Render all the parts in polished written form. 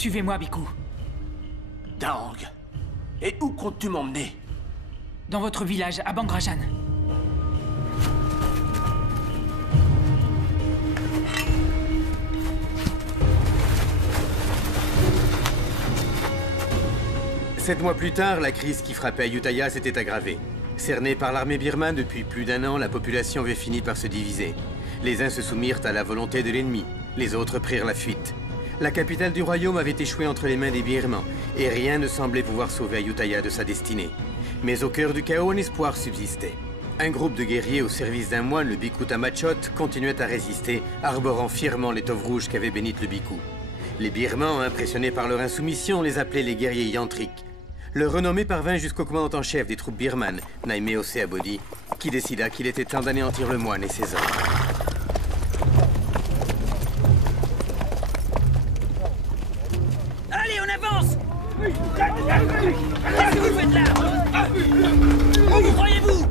Suivez-moi, Biku. Dang. Et où comptes-tu m'emmener? Dans votre village, à Bangrajan. Sept mois plus tard, la crise qui frappait Ayutthaya s'était aggravée. Cernée par l'armée birmane depuis plus d'un an, la population avait fini par se diviser. Les uns se soumirent à la volonté de l'ennemi, les autres prirent la fuite. La capitale du royaume avait échoué entre les mains des Birmans, et rien ne semblait pouvoir sauver Ayutthaya de sa destinée. Mais au cœur du chaos, un espoir subsistait. Un groupe de guerriers au service d'un moine, le Bhikkhu Tamachot, continuait à résister, arborant fièrement l'étoffe rouge qu'avait bénite le Bhikkhu. Les Birmans, impressionnés par leur insoumission, les appelaient les guerriers yantriques. Leur renommée parvint jusqu'au commandant en chef des troupes birmanes, Naimeo Seabody, qui décida qu'il était temps d'anéantir le moine et ses hommes. Allez, on avance! Qu'est-ce que vous faites là? Où vous croyez-vous?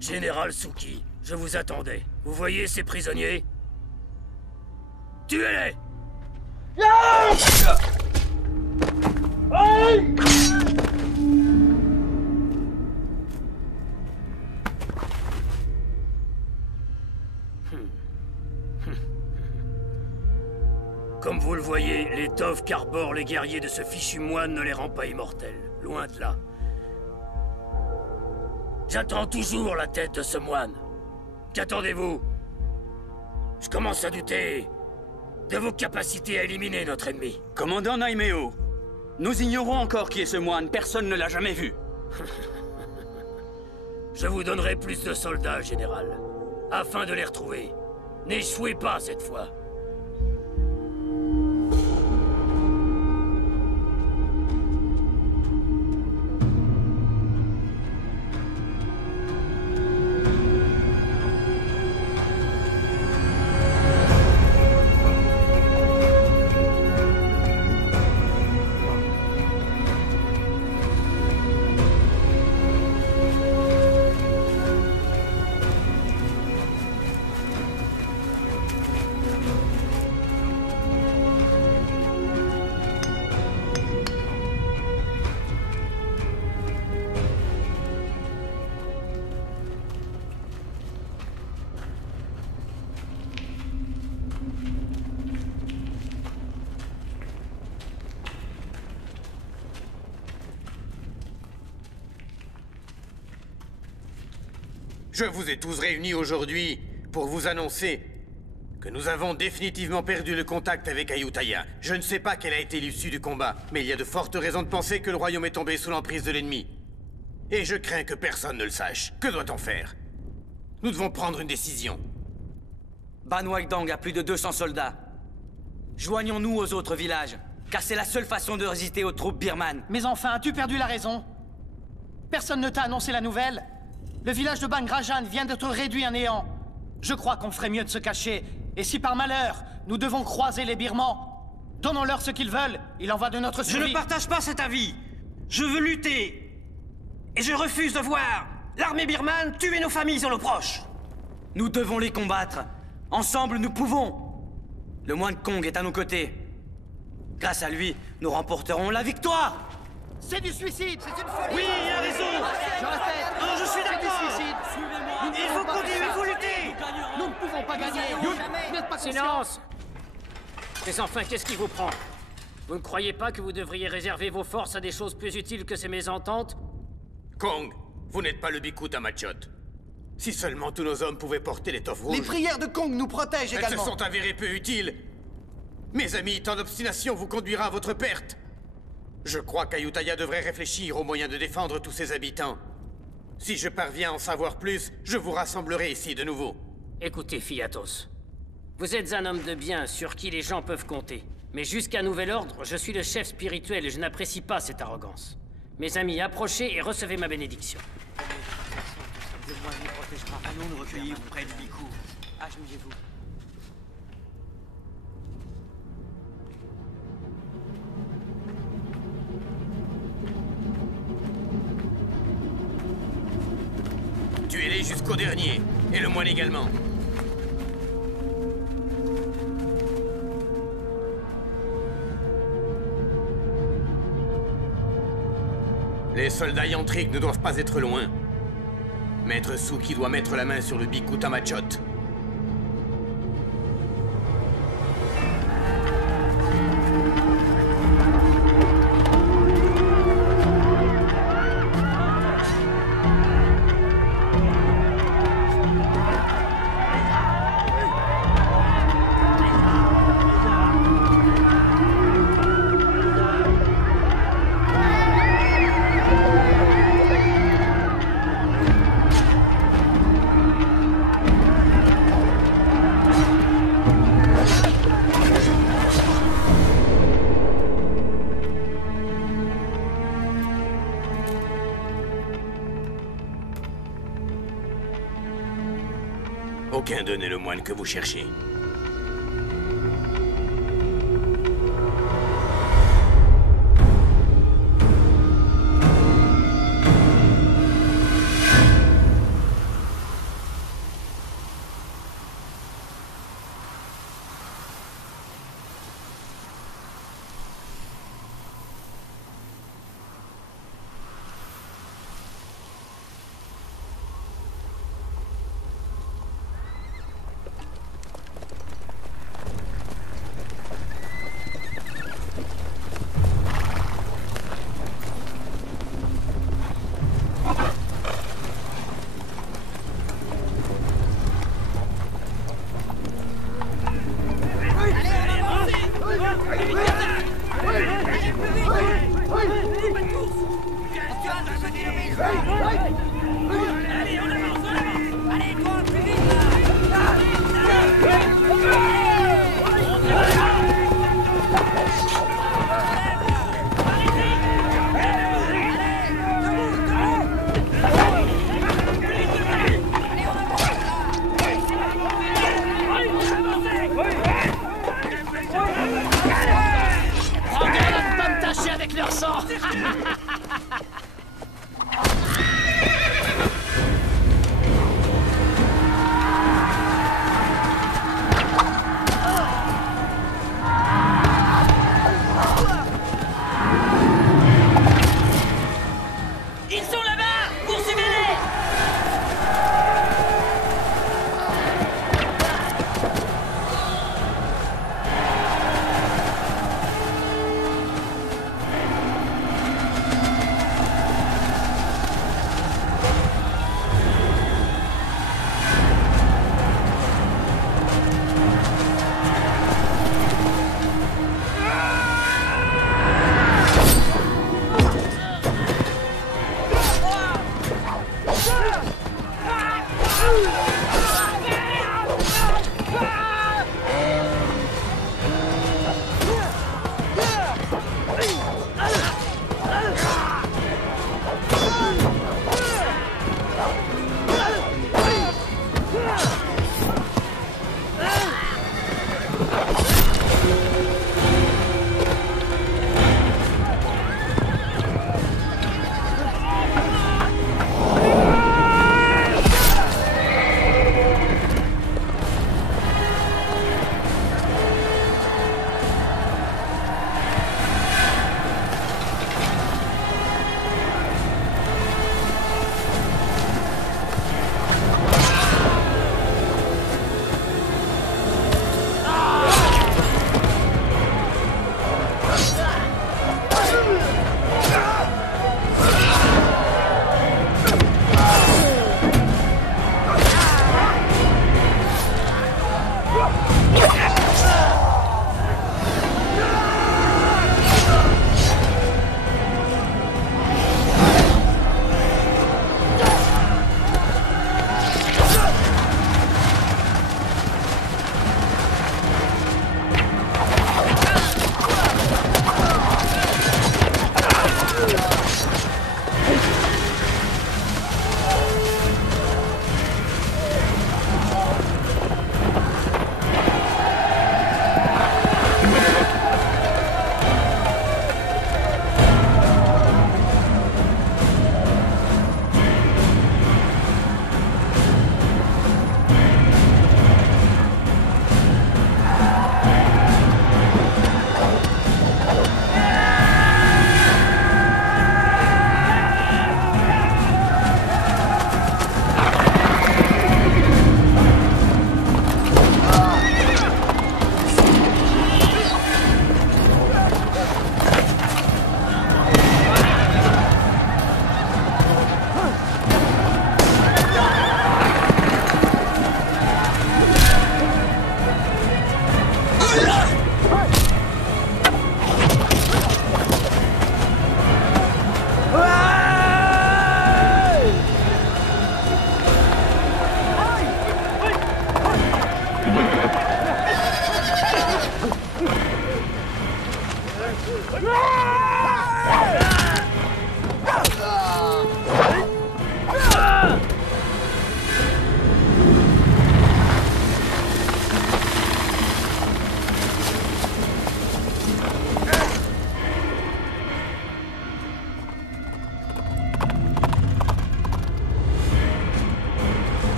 Général Suki, je vous attendais. Vous voyez ces prisonniers? Tuez-les! Comme vous le voyez, l'étoffe qu'arborent les guerriers de ce fichu moine ne les rend pas immortels. Loin de là. J'attends toujours la tête de ce moine. Qu'attendez-vous? Je commence à douter de vos capacités à éliminer notre ennemi. Commandant Naimeo, nous ignorons encore qui est ce moine. Personne ne l'a jamais vu. Je vous donnerai plus de soldats, général, afin de les retrouver. N'échouez pas cette fois. Je vous ai tous réunis aujourd'hui pour vous annoncer que nous avons définitivement perdu le contact avec Ayutthaya. Je ne sais pas quelle a été l'issue du combat, mais il y a de fortes raisons de penser que le royaume est tombé sous l'emprise de l'ennemi. Et je crains que personne ne le sache. Que doit-on faire? Nous devons prendre une décision. Ban Wagdang a plus de 200 soldats. Joignons-nous aux autres villages, car c'est la seule façon de résister aux troupes birmanes. Mais enfin, as-tu perdu la raison? Personne ne t'a annoncé la nouvelle? Le village de Bangrajan vient d'être réduit à néant. Je crois qu'on ferait mieux de se cacher. Et si par malheur, nous devons croiser les Birmans, donnons-leur ce qu'ils veulent. Il en va de notre survie. Je ne partage pas cet avis. Je veux lutter. Et je refuse de voir l'armée birmane tuer nos familles et nos proches. Nous devons les combattre. Ensemble, nous pouvons. Le moine Kong est à nos côtés. Grâce à lui, nous remporterons la victoire. C'est du suicide, c'est une folie. Oui, il a raison. Je répète. Non, je suis d'accord. C'est du suicide. Il faut continuer, il faut lutter. Nous ne pouvons pas gagner. Vous n'êtes pas conscients. Silence! Mais enfin, qu'est-ce qui vous prend? Vous ne croyez pas que vous devriez réserver vos forces à des choses plus utiles que ces mésententes? Kong, vous n'êtes pas le Bhikkhu Tamachot. Si seulement tous nos hommes pouvaient porter l'étoffe rouge... Les prières de Kong nous protègent Elles également. se sont avérées peu utiles. Mes amis, tant d'obstination vous conduira à votre perte. Je crois qu'Ayutthaya devrait réfléchir aux moyens de défendre tous ses habitants. Si je parviens à en savoir plus, je vous rassemblerai ici de nouveau. Écoutez, Fiatos. Vous êtes un homme de bien sur qui les gens peuvent compter. Mais jusqu'à nouvel ordre, je suis le chef spirituel et je n'apprécie pas cette arrogance. Mes amis, approchez et recevez ma bénédiction. Allons nous recueillir près du Bhikkhu. Agenouillez-vous. Tuez-les jusqu'au dernier. Et le moine également. Les soldats yantriques ne doivent pas être loin. Maître Suki doit mettre la main sur le Bhikkhu Tamachot. Aucun d'eux n'est le moine que vous cherchez.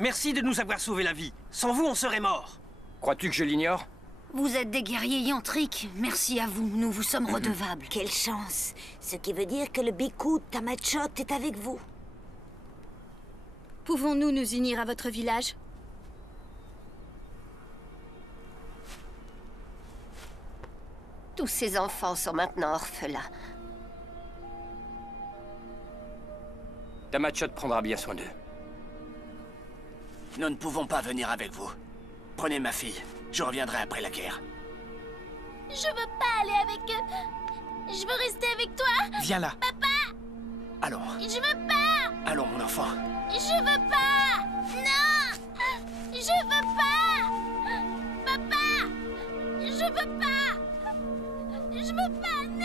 Merci de nous avoir sauvé la vie. Sans vous, on serait morts. Crois-tu que je l'ignore? Vous êtes des guerriers yantriques. Merci à vous, nous vous sommes redevables. Quelle chance. Ce qui veut dire que le Biku Tamachot est avec vous. Pouvons-nous nous unir à votre village? Tous ces enfants sont maintenant orphelins. Tamachot prendra bien soin d'eux. Nous ne pouvons pas venir avec vous. Prenez ma fille. Je reviendrai après la guerre. Je veux pas aller avec eux. Je veux rester avec toi. Viens là. Papa! Allons. Je veux pas! Allons, mon enfant. Je veux pas! Non! Je veux pas! Papa! Je veux pas! Je veux pas, non!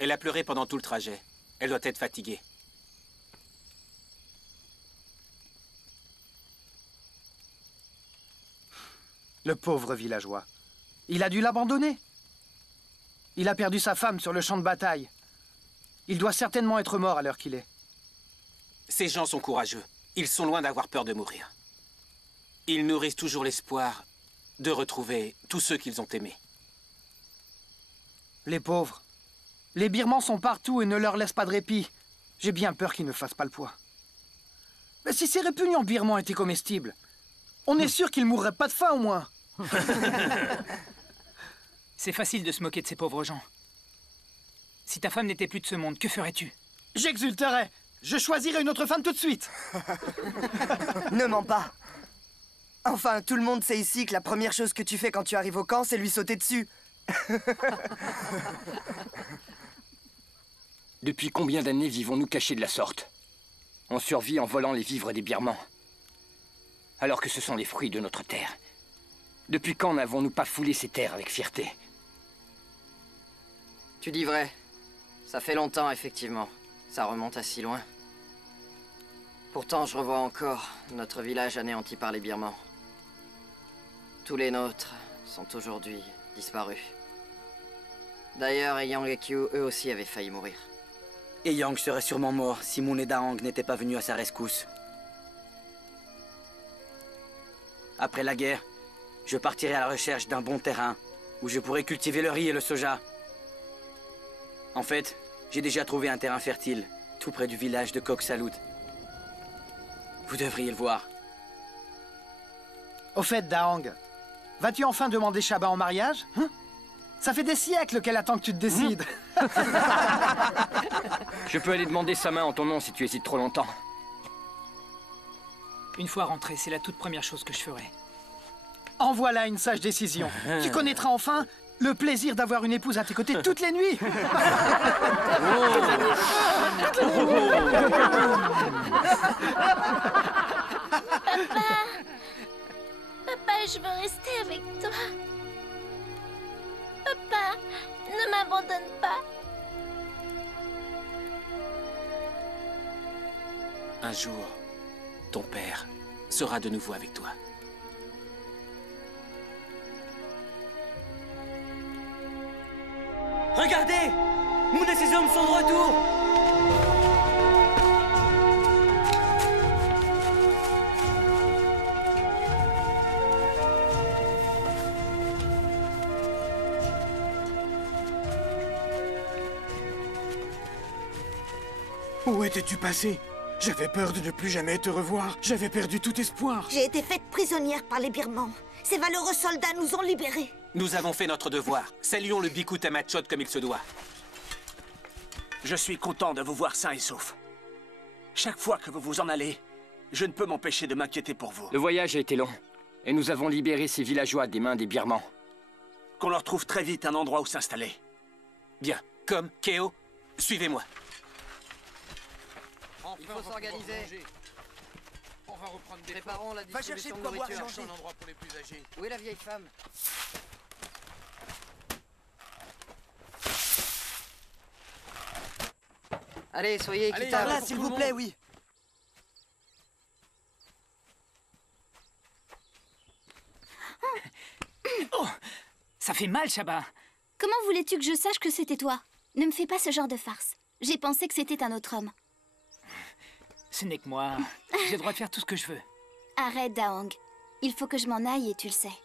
Elle a pleuré pendant tout le trajet. Elle doit être fatiguée. Le pauvre villageois. Il a dû l'abandonner. Il a perdu sa femme sur le champ de bataille. Il doit certainement être mort à l'heure qu'il est. Ces gens sont courageux. Ils sont loin d'avoir peur de mourir. Ils nourrissent toujours l'espoir de retrouver tous ceux qu'ils ont aimés. Les pauvres. Les Birmans sont partout et ne leur laissent pas de répit. J'ai bien peur qu'ils ne fassent pas le poids. Mais si ces répugnants Birmans étaient comestibles, on est sûr qu'ils mourraient pas de faim au moins. C'est facile de se moquer de ces pauvres gens. Si ta femme n'était plus de ce monde, que ferais-tu? J'exulterais. Je choisirais une autre femme tout de suite. Ne mens pas. Enfin, tout le monde sait ici que la première chose que tu fais quand tu arrives au camp, c'est lui sauter dessus. Depuis combien d'années vivons-nous cachés de la sorte? On survit en volant les vivres des Birmans. Alors que ce sont les fruits de notre terre. Depuis quand n'avons-nous pas foulé ces terres avec fierté? Tu dis vrai. Ça fait longtemps, effectivement. Ça remonte à si loin. Pourtant, je revois encore notre village anéanti par les Birmans. Tous les nôtres sont aujourd'hui disparus. D'ailleurs, Yang et Kyu, eux aussi, avaient failli mourir. Et Yang serait sûrement mort si Moon et Daang n'étaient pas venus à sa rescousse. Après la guerre, je partirai à la recherche d'un bon terrain où je pourrai cultiver le riz et le soja. En fait, j'ai déjà trouvé un terrain fertile, tout près du village de Kok Salut. Vous devriez le voir. Au fait, Daang, vas-tu enfin demander Shaba en mariage, hein? Ça fait des siècles qu'elle attend que tu te décides. Je peux aller demander sa main en ton nom si tu hésites trop longtemps. Une fois rentré, c'est la toute première chose que je ferai. En voilà une sage décision. Tu connaîtras enfin le plaisir d'avoir une épouse à tes côtés toutes les nuits. Papa, je veux rester avec toi. Papa, ne m'abandonne pas. Un jour, ton père sera de nouveau avec toi. Regardez! Moon et ses hommes sont de retour! Où étais-tu passé? J'avais peur de ne plus jamais te revoir. J'avais perdu tout espoir. J'ai été faite prisonnière par les Birmans. Ces valeureux soldats nous ont libérés. Nous avons fait notre devoir. Saluons le Biku Tamachot comme il se doit. Je suis content de vous voir sain et sauf. Chaque fois que vous vous en allez, je ne peux m'empêcher de m'inquiéter pour vous. Le voyage a été long, et nous avons libéré ces villageois des mains des Birmans. Qu'on leur trouve très vite un endroit où s'installer. Bien. Comme, Keo, suivez-moi. Il faut s'organiser. On va reprendre des Préparons la Va chercher distribution de de quoi boire et nourriture. manger. Un endroit pour les plus âgés. Où est la vieille femme? Allez, soyez équitables. Là, s'il vous plaît, oui. Oh, ça fait mal, Shaba. Comment voulais-tu que je sache que c'était toi? Ne me fais pas ce genre de farce. J'ai pensé que c'était un autre homme. Ce n'est que moi. J'ai le droit de faire tout ce que je veux. Arrête, Daong. Il faut que je m'en aille et tu le sais.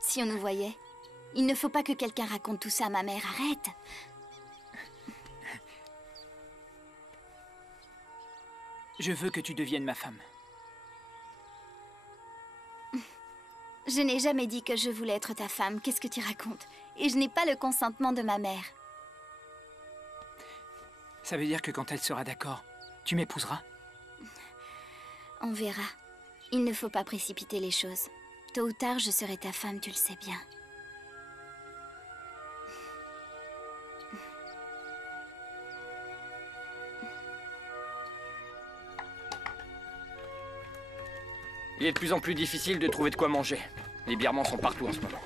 Si on nous voyait, il ne faut pas que quelqu'un raconte tout ça à ma mère. Arrête. Je veux que tu deviennes ma femme. Je n'ai jamais dit que je voulais être ta femme. Qu'est-ce que tu racontes? Et je n'ai pas le consentement de ma mère. Ça veut dire que quand elle sera d'accord, tu m'épouseras? On verra. Il ne faut pas précipiter les choses. Tôt ou tard, je serai ta femme, tu le sais bien. Il est de plus en plus difficile de trouver de quoi manger. Les Birmans sont partout en ce moment.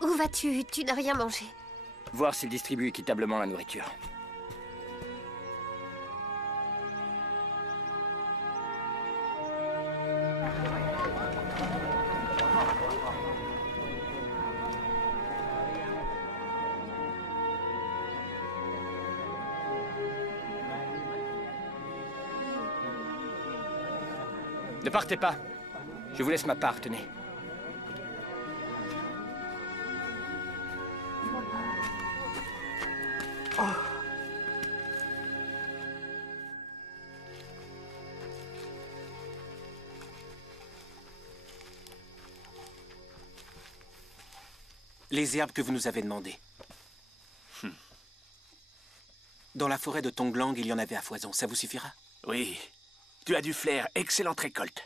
Où vas-tu? Tu n'as rien mangé. Voir s'ils distribuent équitablement la nourriture. Ne partez pas. Je vous laisse ma part, tenez. Les herbes que vous nous avez demandées. Dans la forêt de Tonglang, il y en avait à foison. Ça vous suffira? Oui. Tu as du flair. Excellente récolte.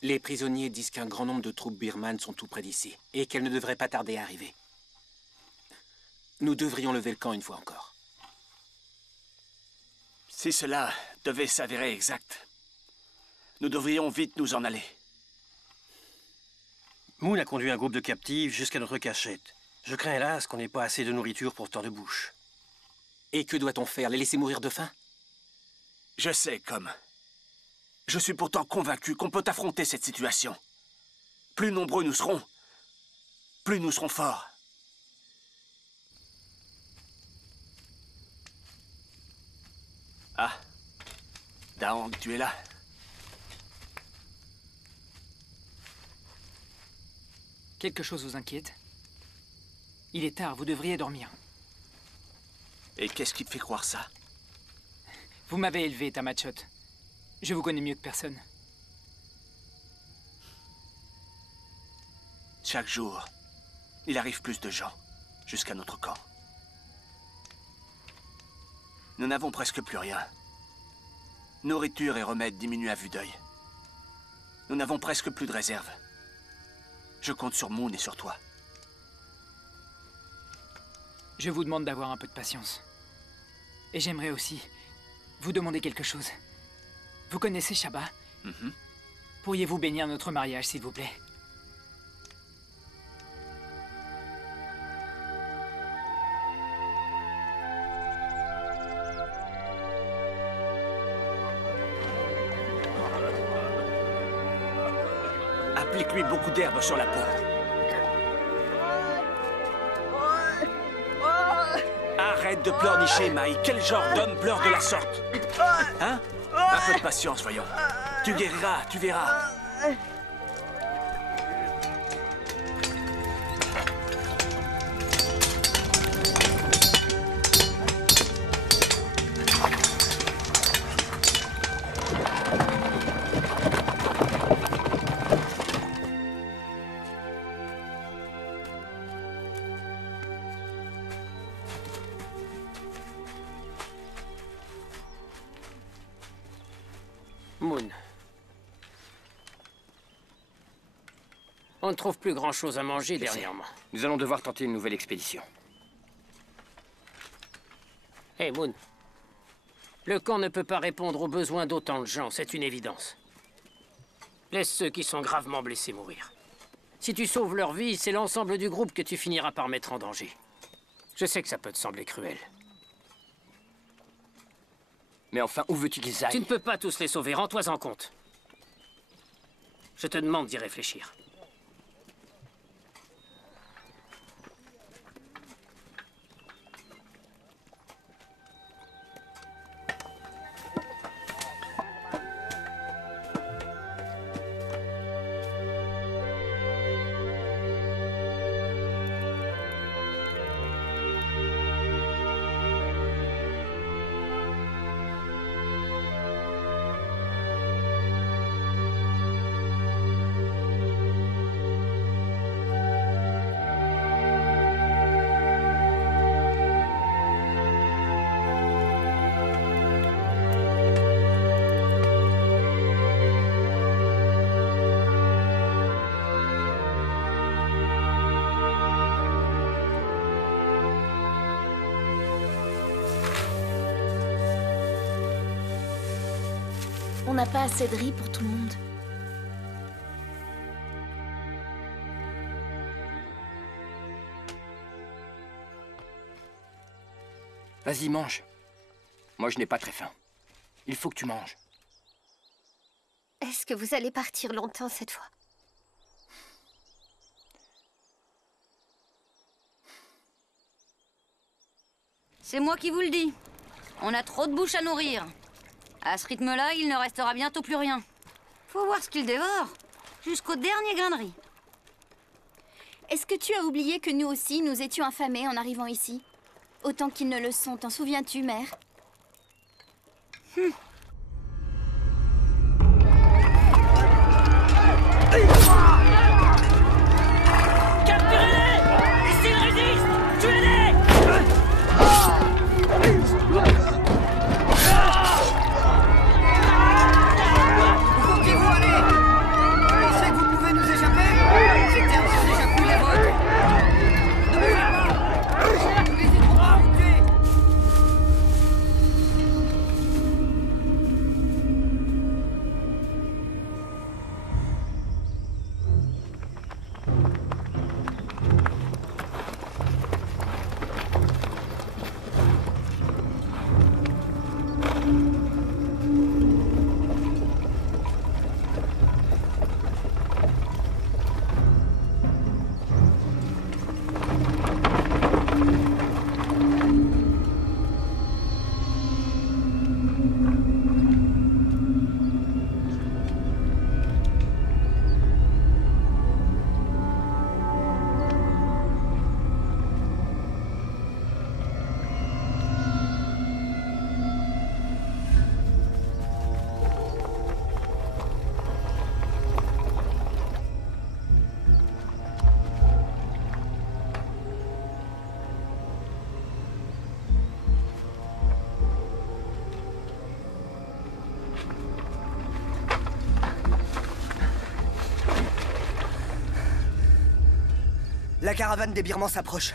Les prisonniers disent qu'un grand nombre de troupes birmanes sont tout près d'ici et qu'elles ne devraient pas tarder à arriver. Nous devrions lever le camp une fois encore. Si cela devait s'avérer exact, nous devrions vite nous en aller. Moon a conduit un groupe de captifs jusqu'à notre cachette. Je crains hélas qu'on n'ait pas assez de nourriture pour tant de bouches. Et que doit-on faire? Les laisser mourir de faim? Je sais, comme. Je suis pourtant convaincu qu'on peut affronter cette situation. Plus nombreux nous serons, plus nous serons forts. Ah, Daong, tu es là. Quelque chose vous inquiète? Il est tard, vous devriez dormir. Et qu'est-ce qui te fait croire ça? Vous m'avez élevé, Tamachot. Je vous connais mieux que personne. Chaque jour, il arrive plus de gens jusqu'à notre camp. Nous n'avons presque plus rien. Nourriture et remèdes diminuent à vue d'œil. Nous n'avons presque plus de réserve. Je compte sur Moon et sur toi. Je vous demande d'avoir un peu de patience. Et j'aimerais aussi vous demander quelque chose. Vous connaissez Shaba? Pourriez-vous bénir notre mariage, s'il vous plaît? Applique-lui beaucoup d'herbe sur la peau. Arrête de pleurnicher, Mai. Quel genre d'homme pleure de la sorte? Hein? Un peu de patience, voyons. Tu guériras, tu verras. Moon. On ne trouve plus grand-chose à manger dernièrement. Nous allons devoir tenter une nouvelle expédition. Hey, Moon. Le camp ne peut pas répondre aux besoins d'autant de gens, c'est une évidence. Laisse ceux qui sont gravement blessés mourir. Si tu sauves leur vie, c'est l'ensemble du groupe que tu finiras par mettre en danger. Je sais que ça peut te sembler cruel. Mais enfin, où veux-tu qu'ils aillent? Tu ne peux pas tous les sauver, rends-toi en compte. Je te demande d'y réfléchir. On n'a pas assez de riz pour tout le monde. Vas-y, mange. Moi, je n'ai pas très faim. Il faut que tu manges. Est-ce que vous allez partir longtemps cette fois? C'est moi qui vous le dis. On a trop de bouches à nourrir. À ce rythme-là, il ne restera bientôt plus rien. Faut voir ce qu'il dévore. Jusqu'au dernier grain de riz. Est-ce que tu as oublié que nous aussi, nous étions affamés en arrivant ici? Autant qu'ils ne le sont, t'en souviens-tu, mère? Capturez-les! Et s'ils résistent, tuez-les! Où allez? Pensez que vous pouvez nous échapper? Ces terres sont déjà plus les vôtres. Ne bougez pas! Nous n'hésiterons pas à vous tuer! La caravane des Birmans s'approche.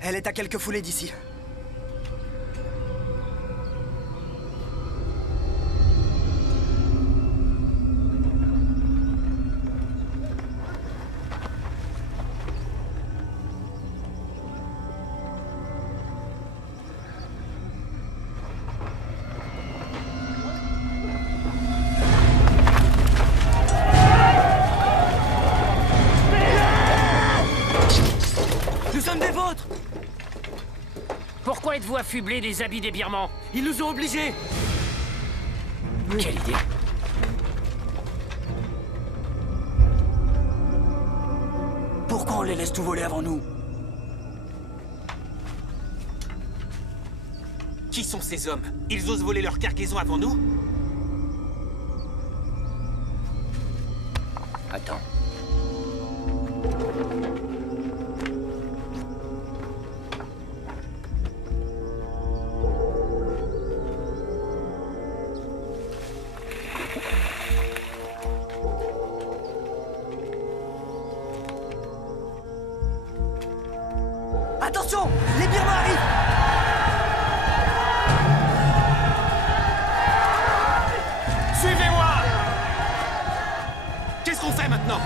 Elle est à quelques foulées d'ici. Pourquoi êtes-vous affublés des habits des Birmans? Ils nous ont obligés. Quelle idée! Pourquoi on les laisse tout voler avant nous? Qui sont ces hommes? Ils osent voler leur cargaison avant nous? Attends. Attention! Les Birmans arrivent! Suivez-moi! Qu'est-ce qu'on fait maintenant?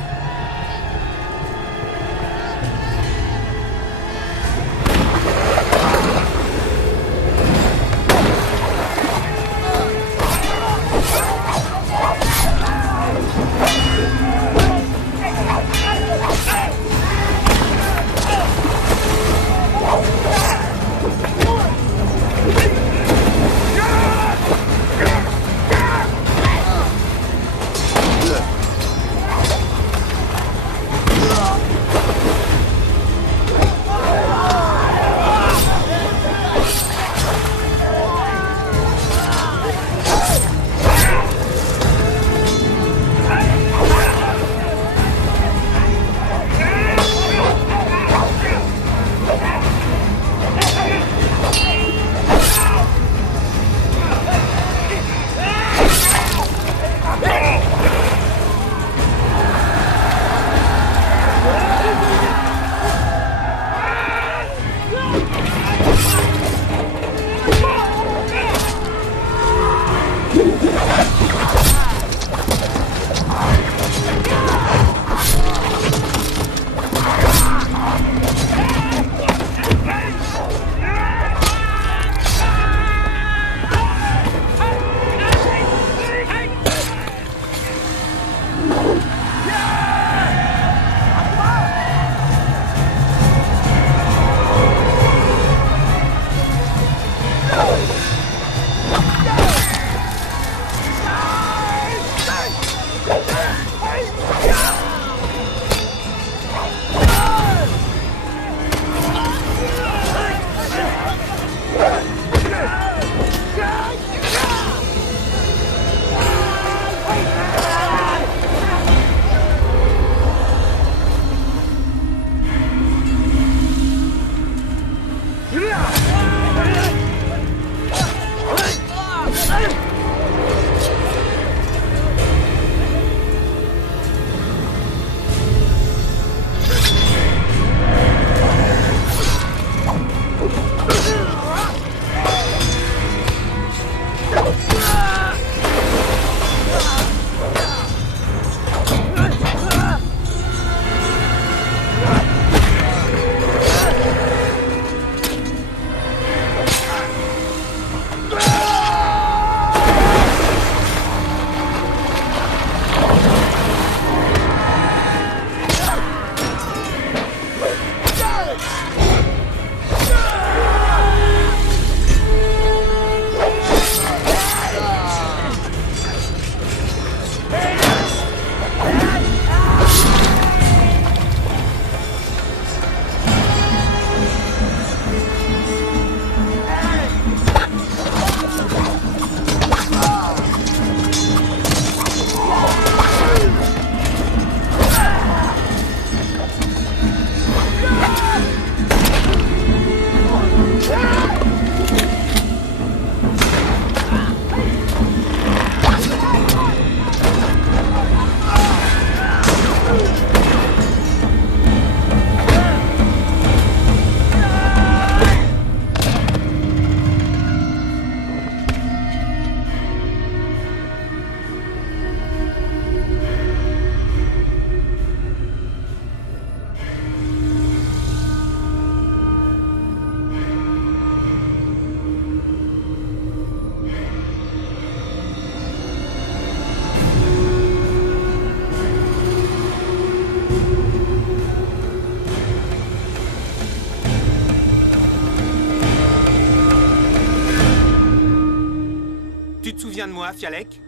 souviens de moi, Fialek?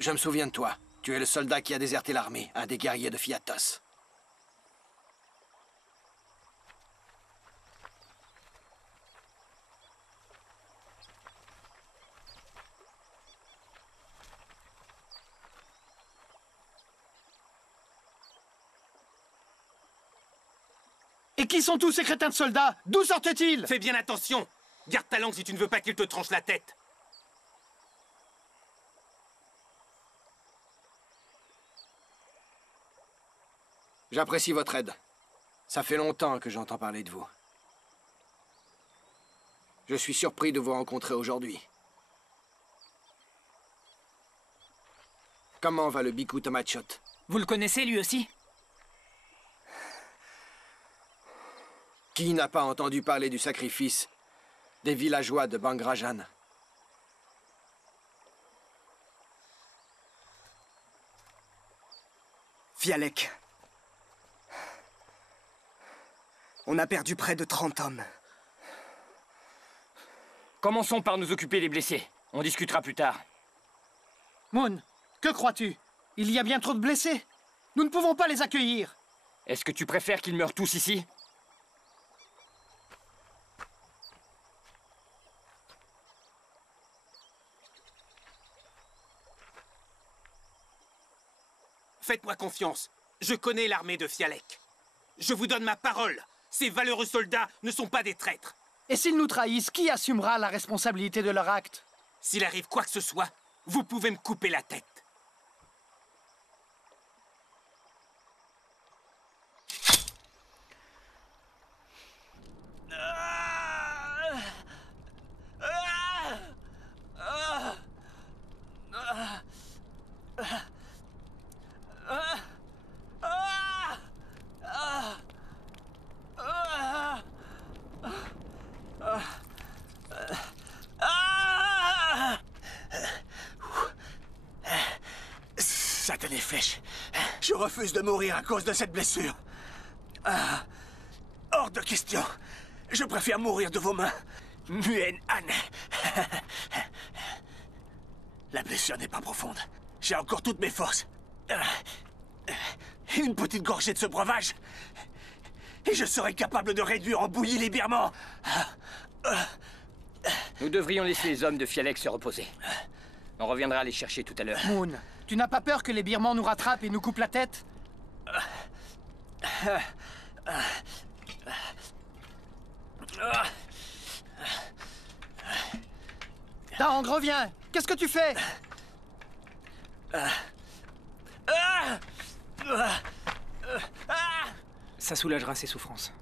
Je me souviens de toi. Tu es le soldat qui a déserté l'armée, un des guerriers de Fiatos. Et qui sont tous ces crétins de soldats? D'où sortent-ils? Fais bien attention! Garde ta langue si tu ne veux pas qu'il te tranche la tête! J'apprécie votre aide. Ça fait longtemps que j'entends parler de vous. Je suis surpris de vous rencontrer aujourd'hui. Comment va le Biku Tamachot? Vous le connaissez, lui aussi? Qui n'a pas entendu parler du sacrifice des villageois de Bangrajan? Fialek. On a perdu près de 30 hommes. Commençons par nous occuper des blessés. On discutera plus tard. Moon, que crois-tu? Il y a bien trop de blessés. Nous ne pouvons pas les accueillir. Est-ce que tu préfères qu'ils meurent tous ici? Faites-moi confiance. Je connais l'armée de Fialek. Je vous donne ma parole. Ces valeureux soldats ne sont pas des traîtres. Et s'ils nous trahissent, qui assumera la responsabilité de leur acte? S'il arrive quoi que ce soit, vous pouvez me couper la tête. Satanées flèches. Je refuse de mourir à cause de cette blessure. Hors de question. Je préfère mourir de vos mains. Muen Han. La blessure n'est pas profonde. J'ai encore toutes mes forces. Une petite gorgée de ce breuvage. Et je serai capable de réduire en bouillie les birmans. Nous devrions laisser les hommes de Fialek se reposer. On reviendra les chercher tout à l'heure. Moon, tu n'as pas peur que les Birmans nous rattrapent et nous coupent la tête? Tang, reviens! Qu'est-ce que tu fais? Ça soulagera ses souffrances.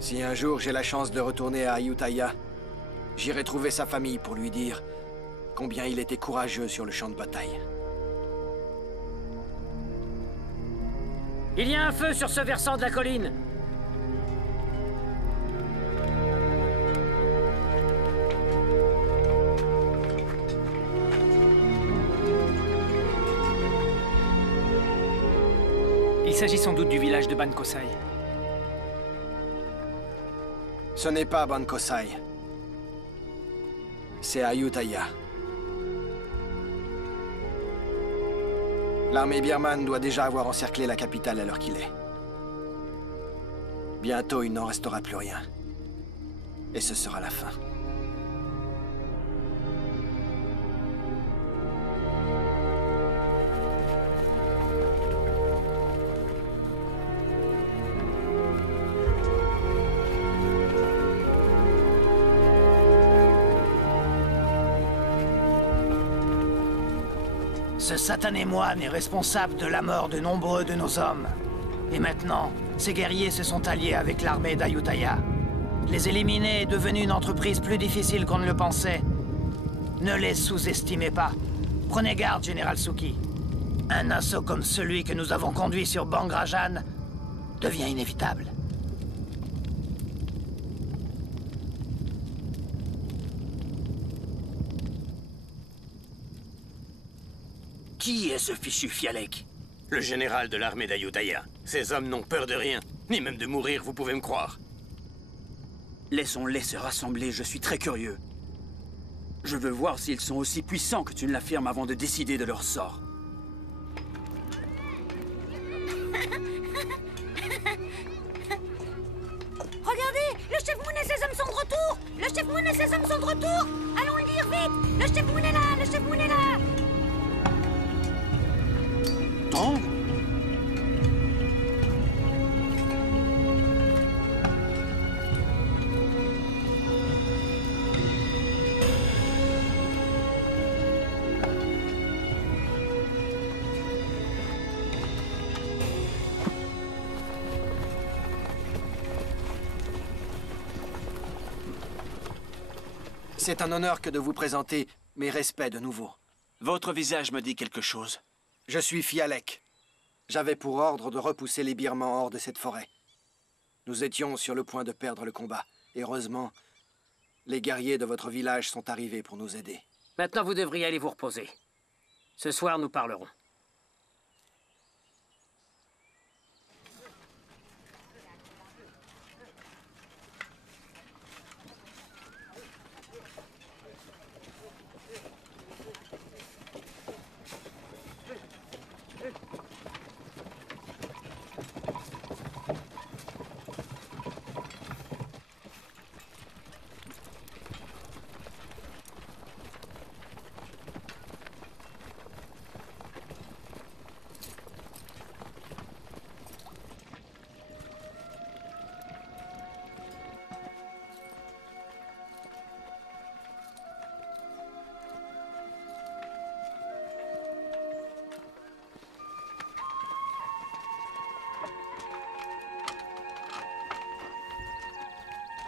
Si un jour j'ai la chance de retourner à Ayutthaya, j'irai trouver sa famille pour lui dire combien il était courageux sur le champ de bataille. Il y a un feu sur ce versant de la colline. Il s'agit sans doute du village de Ban Kosai. Ce n'est pas Ban Kosai. C'est Ayutthaya. L'armée birmane doit déjà avoir encerclé la capitale à l'heure qu'il est. Bientôt, il n'en restera plus rien. Et ce sera la fin. Ce satané moine est responsable de la mort de nombreux de nos hommes. Et maintenant, ces guerriers se sont alliés avec l'armée d'Ayutthaya. Les éliminer est devenu une entreprise plus difficile qu'on ne le pensait. Ne les sous-estimez pas. Prenez garde, Général Suki. Un assaut comme celui que nous avons conduit sur Bangrajan devient inévitable. Qui est ce fichu Fialek? Le général de l'armée d'Ayutthaya. Ces hommes n'ont peur de rien, ni même de mourir, vous pouvez me croire. Laissons-les se rassembler, je suis très curieux. Je veux voir s'ils sont aussi puissants que tu ne l'affirmes avant de décider de leur sort. Regardez, le chef Moon et ses hommes sont de retour. Le chef Moon et ses hommes sont de retour. Allons le dire vite. Le chef Moon est là, le chef Moon est là. Tong ? C'est un honneur que de vous présenter mes respects de nouveau. Votre visage me dit quelque chose. Je suis Fialek. J'avais pour ordre de repousser les Birmans hors de cette forêt. Nous étions sur le point de perdre le combat. Heureusement, les guerriers de votre village sont arrivés pour nous aider. Maintenant, vous devriez aller vous reposer. Ce soir, nous parlerons.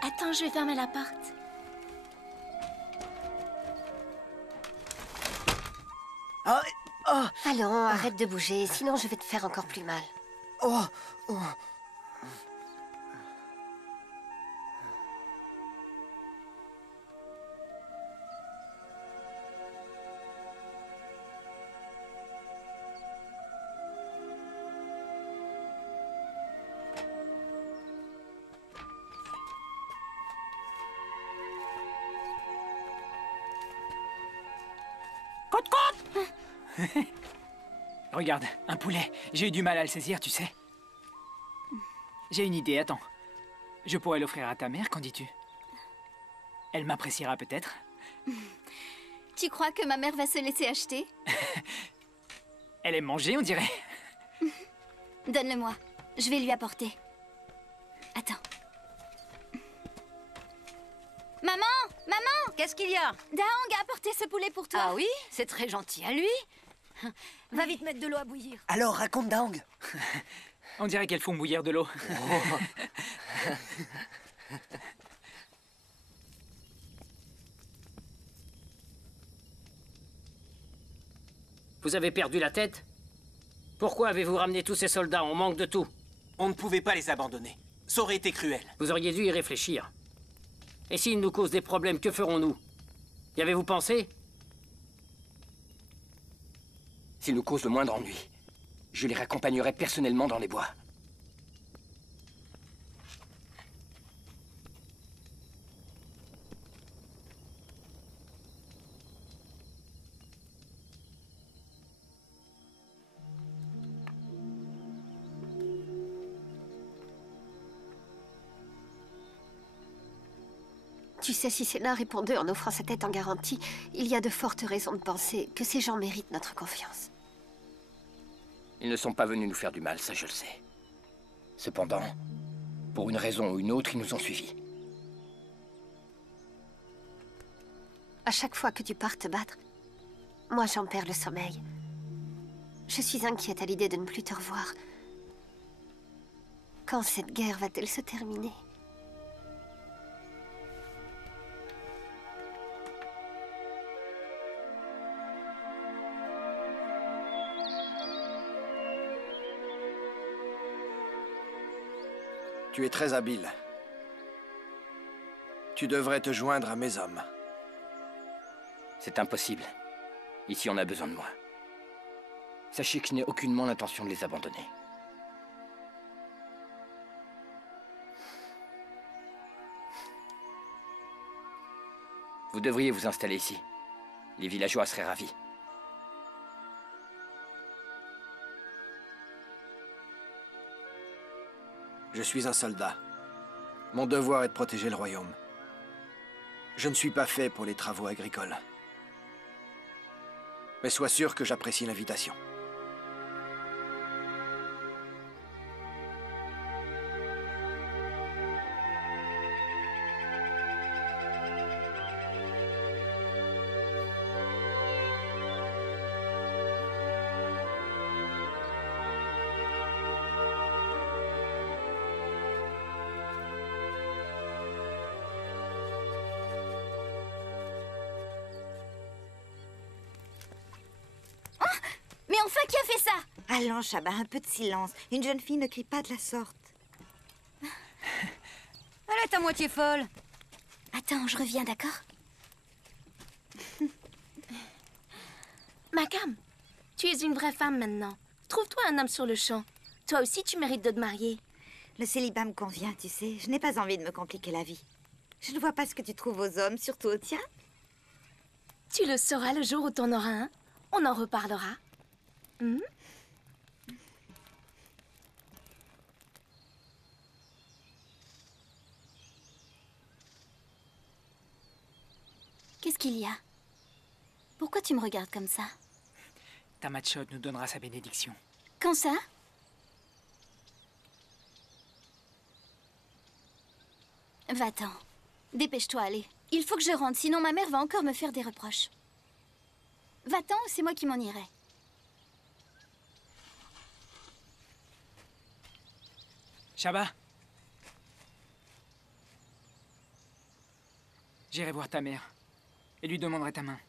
Attends, je vais fermer la porte. Allons, arrête de bouger, sinon je vais te faire encore plus mal. Regarde, un poulet. J'ai eu du mal à le saisir, tu sais. J'ai une idée, attends. Je pourrais l'offrir à ta mère, qu'en dis-tu? Elle m'appréciera peut-être. Tu crois que ma mère va se laisser acheter? Elle aime manger, on dirait. Donne-le-moi. Je vais lui apporter. Attends. Maman! Maman! Qu'est-ce qu'il y a? Daong a apporté ce poulet pour toi. Ah oui? C'est très gentil à lui. Va vite mettre de l'eau à bouillir. Alors, raconte Daong. On dirait qu'elles font bouillir de l'eau. Vous avez perdu la tête? Pourquoi avez-vous ramené tous ces soldats? On manque de tout. On ne pouvait pas les abandonner. Ça aurait été cruel. Vous auriez dû y réfléchir. Et s'ils nous causent des problèmes, que ferons-nous? Y avez-vous pensé? S'ils nous causent le moindre ennui, je les raccompagnerai personnellement dans les bois. Tu sais, si Sénat répondait en offrant sa tête en garantie, il y a de fortes raisons de penser que ces gens méritent notre confiance. Ils ne sont pas venus nous faire du mal, ça je le sais. Cependant, pour une raison ou une autre, ils nous ont suivis. À chaque fois que tu pars te battre, moi j'en perds le sommeil. Je suis inquiète à l'idée de ne plus te revoir. Quand cette guerre va-t-elle se terminer? Tu es très habile. Tu devrais te joindre à mes hommes. C'est impossible. Ici, on a besoin de moi. Sachez que je n'ai aucunement l'intention de les abandonner. Vous devriez vous installer ici. Les villageois seraient ravis. Je suis un soldat. Mon devoir est de protéger le royaume. Je ne suis pas fait pour les travaux agricoles. Mais sois sûr que j'apprécie l'invitation. Mais enfin, qui a fait ça? Allons, Shaba, un peu de silence. Une jeune fille ne crie pas de la sorte. Elle est à moitié folle. Attends, je reviens, d'accord? Makam, tu es une vraie femme maintenant. Trouve-toi un homme sur le champ. Toi aussi, tu mérites de te marier. Le célibat me convient, tu sais. Je n'ai pas envie de me compliquer la vie. Je ne vois pas ce que tu trouves aux hommes, surtout au tien. Tu le sauras le jour où t'en auras un. On en reparlera. Hmm? Qu'est-ce qu'il y a? Pourquoi tu me regardes comme ça? Tamachot nous donnera sa bénédiction. Quand ça? Va-t'en. Dépêche-toi, allez. Il faut que je rentre, sinon ma mère va encore me faire des reproches. Va-t'en ou c'est moi qui m'en irai? Shaba. J'irai voir ta mère et lui demanderai ta main.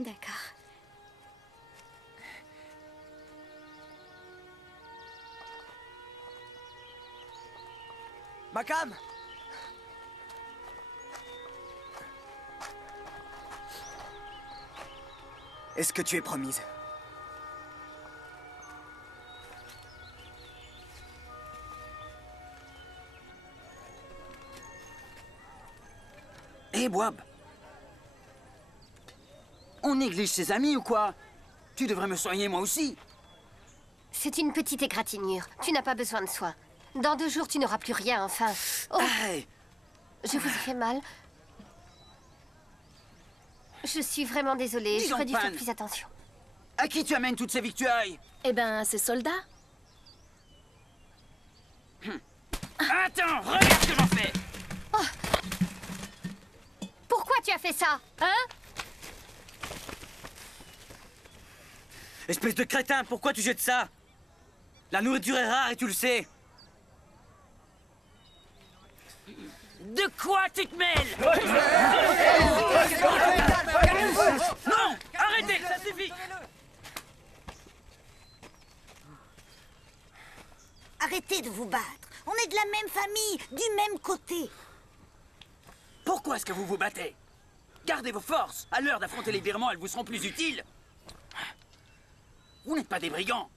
D'accord. Makam! Est-ce que tu es promise? Hé, Boab! On néglige ses amis ou quoi? Tu devrais me soigner moi aussi. C'est une petite égratignure. Tu n'as pas besoin de soins. Dans 2 jours, tu n'auras plus rien, enfin. Oh. Hey. Je vous ai fait mal. Je suis vraiment désolée. Dis J'aurais donc, dû faire Pan. plus attention. À qui tu amènes toutes ces victuailles? Eh ben, ces soldats. Attends, regarde ce que j'en fais! Pourquoi tu as fait ça? Hein? Espèce de crétin, pourquoi tu jettes ça? La nourriture est rare et tu le sais. De quoi tu te mêles? Non! Arrêtez, ça suffit! Arrêtez de vous battre. On est de la même famille, du même côté. Pourquoi est-ce que vous vous battez? Gardez vos forces. À l'heure d'affronter les Birmans, elles vous seront plus utiles. Vous n'êtes pas des brigands,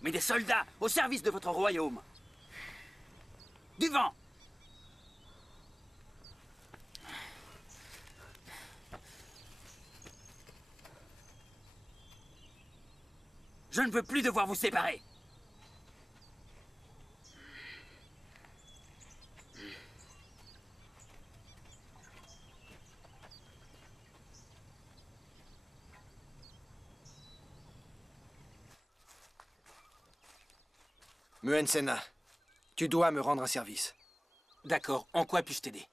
mais des soldats au service de votre royaume. Du vent. Je ne veux plus devoir vous séparer. Muen Sena, tu dois me rendre un service. D'accord, en quoi puis-je t'aider?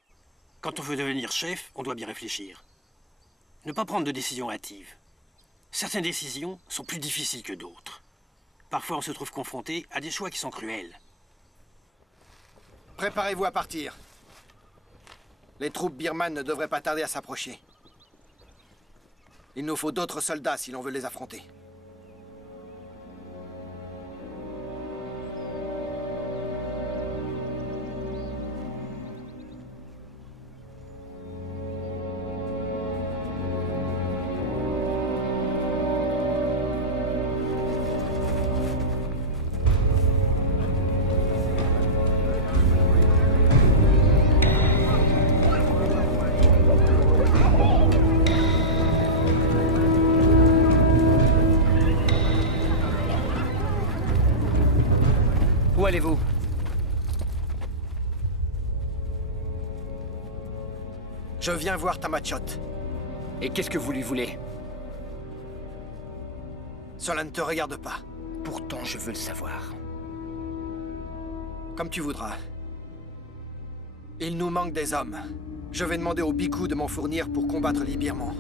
Quand on veut devenir chef, on doit bien réfléchir. Ne pas prendre de décisions hâtives. Certaines décisions sont plus difficiles que d'autres. Parfois, on se trouve confronté à des choix qui sont cruels. Préparez-vous à partir. Les troupes birmanes ne devraient pas tarder à s'approcher. Il nous faut d'autres soldats si l'on veut les affronter. Où allez-vous? Je viens voir Tamachot. Et qu'est-ce que vous lui voulez? Cela ne te regarde pas. Pourtant, je veux le savoir. Comme tu voudras. Il nous manque des hommes. Je vais demander au Biku de m'en fournir pour combattre les Birmans.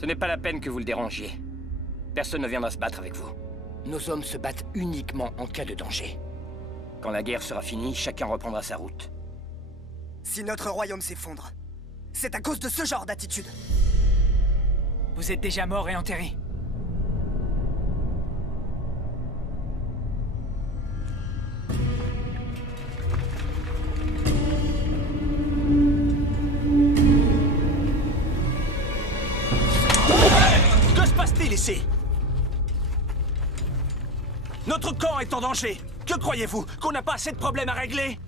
Ce n'est pas la peine que vous le dérangiez. Personne ne viendra se battre avec vous. Nos hommes se battent uniquement en cas de danger. Quand la guerre sera finie, chacun reprendra sa route. Si notre royaume s'effondre, c'est à cause de ce genre d'attitude. Vous êtes déjà mort et enterré. Que se passe-t-il ici? Notre camp est en danger. Que croyez-vous? Qu'on n'a pas assez de problèmes à régler?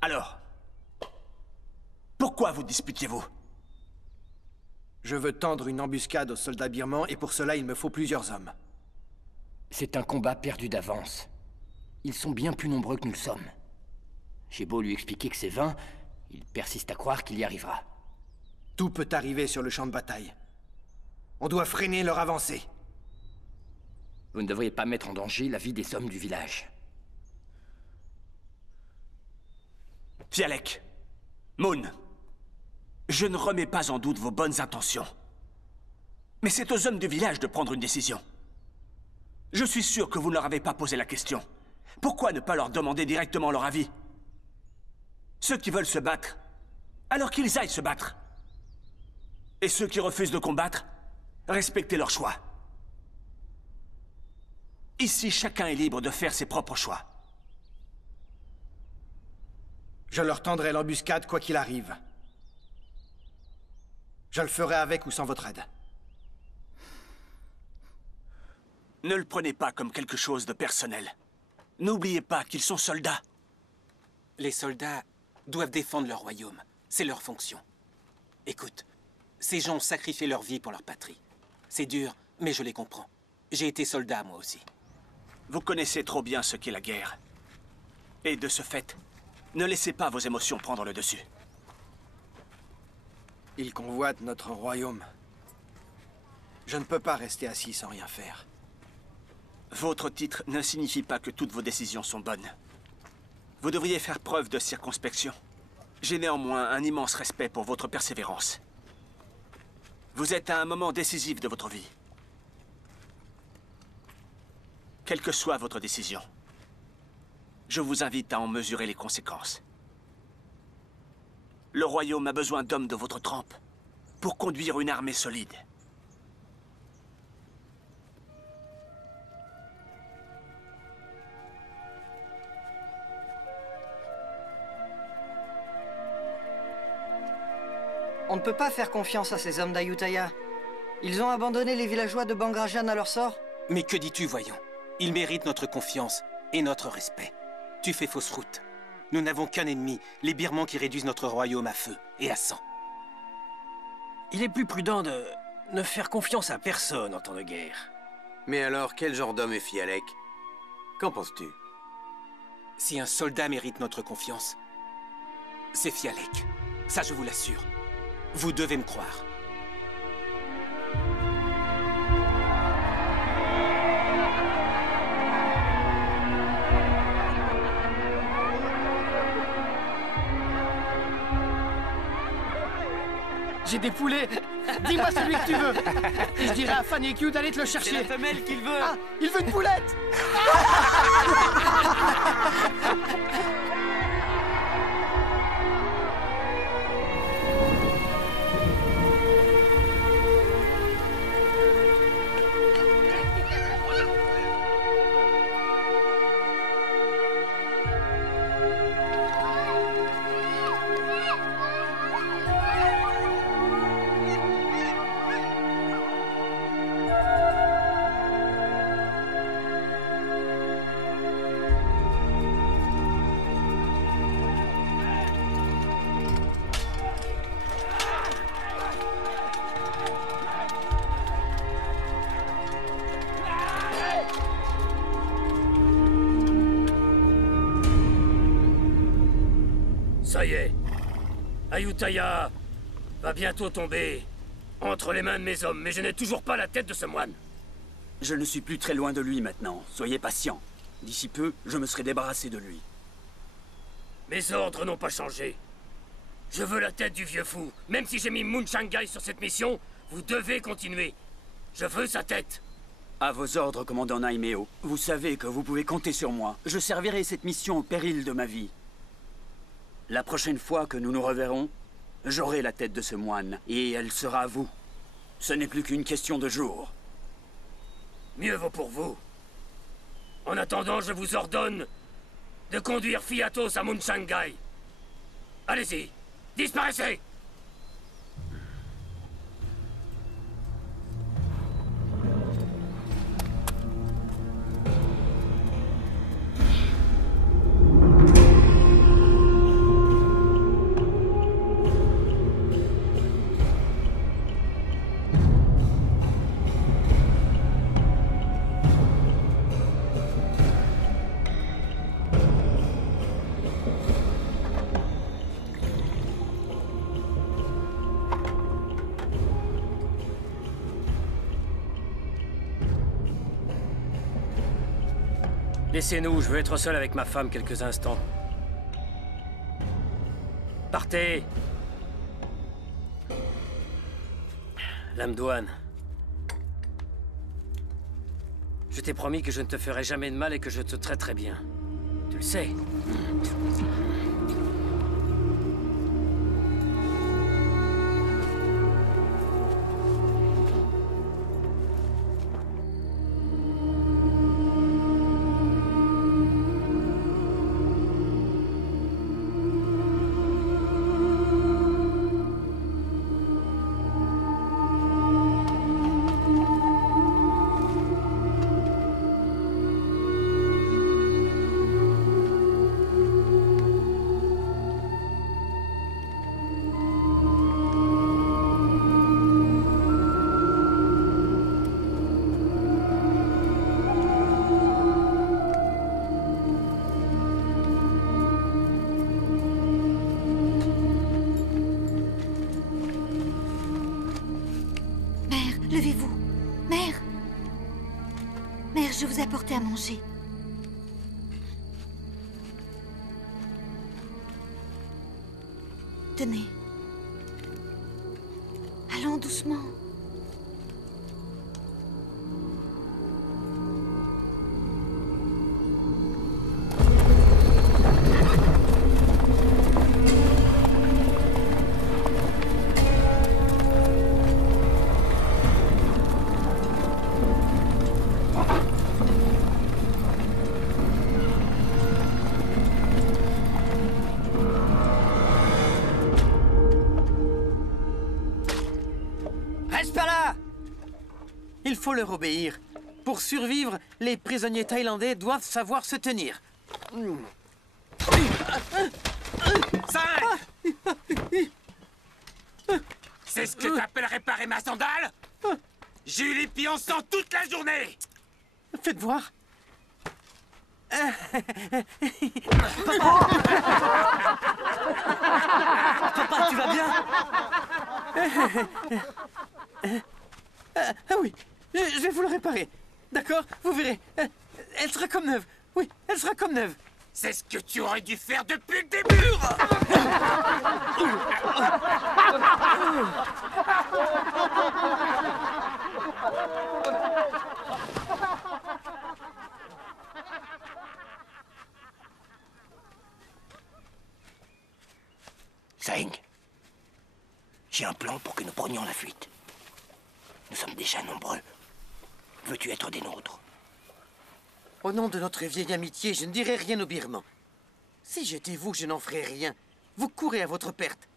Alors, pourquoi vous disputiez-vous? Je veux tendre une embuscade aux soldats birmans et pour cela il me faut plusieurs hommes. C'est un combat perdu d'avance. Ils sont bien plus nombreux que nous le sommes. J'ai beau lui expliquer que c'est vain, il persiste à croire qu'il y arrivera. Tout peut arriver sur le champ de bataille. On doit freiner leur avancée. Vous ne devriez pas mettre en danger la vie des hommes du village. Fialek, Moon, je ne remets pas en doute vos bonnes intentions. Mais c'est aux hommes du village de prendre une décision. Je suis sûr que vous ne leur avez pas posé la question. Pourquoi ne pas leur demander directement leur avis? Ceux qui veulent se battre, alors qu'ils aillent se battre. Et ceux qui refusent de combattre, respectez leur choix. Ici, chacun est libre de faire ses propres choix. Je leur tendrai l'embuscade quoi qu'il arrive. Je le ferai avec ou sans votre aide. Ne le prenez pas comme quelque chose de personnel. N'oubliez pas qu'ils sont soldats. Les soldats doivent défendre leur royaume. C'est leur fonction. Écoute, ces gens ont sacrifié leur vie pour leur patrie. C'est dur, mais je les comprends. J'ai été soldat, moi aussi. Vous connaissez trop bien ce qu'est la guerre. Et de ce fait, ne laissez pas vos émotions prendre le dessus. Ils convoitent notre royaume. Je ne peux pas rester assis sans rien faire. Votre titre ne signifie pas que toutes vos décisions sont bonnes. Vous devriez faire preuve de circonspection. J'ai néanmoins un immense respect pour votre persévérance. Vous êtes à un moment décisif de votre vie. Quelle que soit votre décision, je vous invite à en mesurer les conséquences. Le royaume a besoin d'hommes de votre trempe pour conduire une armée solide. On ne peut pas faire confiance à ces hommes d'Ayutthaya. Ils ont abandonné les villageois de Bangrajan à leur sort. Mais que dis-tu, voyons? Ils méritent notre confiance et notre respect. Tu fais fausse route. Nous n'avons qu'un ennemi, les Birmans qui réduisent notre royaume à feu et à sang. Il est plus prudent de ne faire confiance à personne en temps de guerre. Mais alors, quel genre d'homme est Fialek? Qu'en penses-tu? Si un soldat mérite notre confiance, c'est Fialek. Ça, je vous l'assure. Vous devez me croire. J'ai des poulets. Dis-moi celui que tu veux. Et je dirai à Fanny Q d'aller te le chercher. C'est la femelle qu'il veut. Ah, il veut une poulette. Ça y est. Ayutthaya va bientôt tomber entre les mains de mes hommes, mais je n'ai toujours pas la tête de ce moine. Je ne suis plus très loin de lui maintenant. Soyez patient. D'ici peu, je me serai débarrassé de lui. Mes ordres n'ont pas changé. Je veux la tête du vieux fou. Même si j'ai mis Mun Shangai sur cette mission, vous devez continuer. Je veux sa tête. À vos ordres, commandant Naimeo. Vous savez que vous pouvez compter sur moi. Je servirai cette mission au péril de ma vie. La prochaine fois que nous nous reverrons, j'aurai la tête de ce moine, et elle sera à vous. Ce n'est plus qu'une question de jours. Mieux vaut pour vous. En attendant, je vous ordonne de conduire Fiatos à Mun Shangai. Allez-y, disparaissez! Laissez-nous, je veux être seul avec ma femme quelques instants. Partez! Lame douane. Je t'ai promis que je ne te ferai jamais de mal et que je te traiterai bien. Tu le sais. Levez-vous. Mère. Mère, je vous ai apporté à manger. Tenez. Allons doucement. Il faut leur obéir. Pour survivre, les prisonniers thaïlandais doivent savoir se tenir. 5! C'est ce que t'appelles réparer ma sandale? J'ai eu les pieds en sang toute la journée! Faites voir. Papa, tu vas bien? Ah oui, je vais vous le réparer. D'accord? Vous verrez. Elle sera comme neuve. Oui, elle sera comme neuve. C'est ce que tu aurais dû faire depuis le début! Zheng, j'ai un plan pour que nous prenions la fuite. Nous sommes déjà nombreux. Veux-tu être des nôtres? Au nom de notre vieille amitié, je ne dirai rien aux Birmans. Si j'étais vous, je n'en ferais rien. Vous courez à votre perte.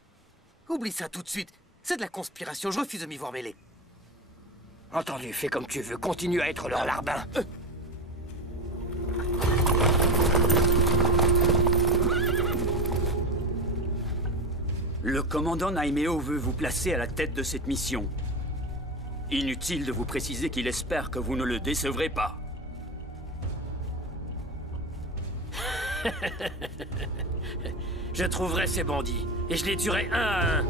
Oublie ça tout de suite. C'est de la conspiration, je refuse de m'y voir mêler. Entendu, fais comme tu veux. Continue à être leur larbin. Le commandant Naimeo veut vous placer à la tête de cette mission. Inutile de vous préciser qu'il espère que vous ne le décevrez pas. Je trouverai ces bandits, et je les tuerai un à un.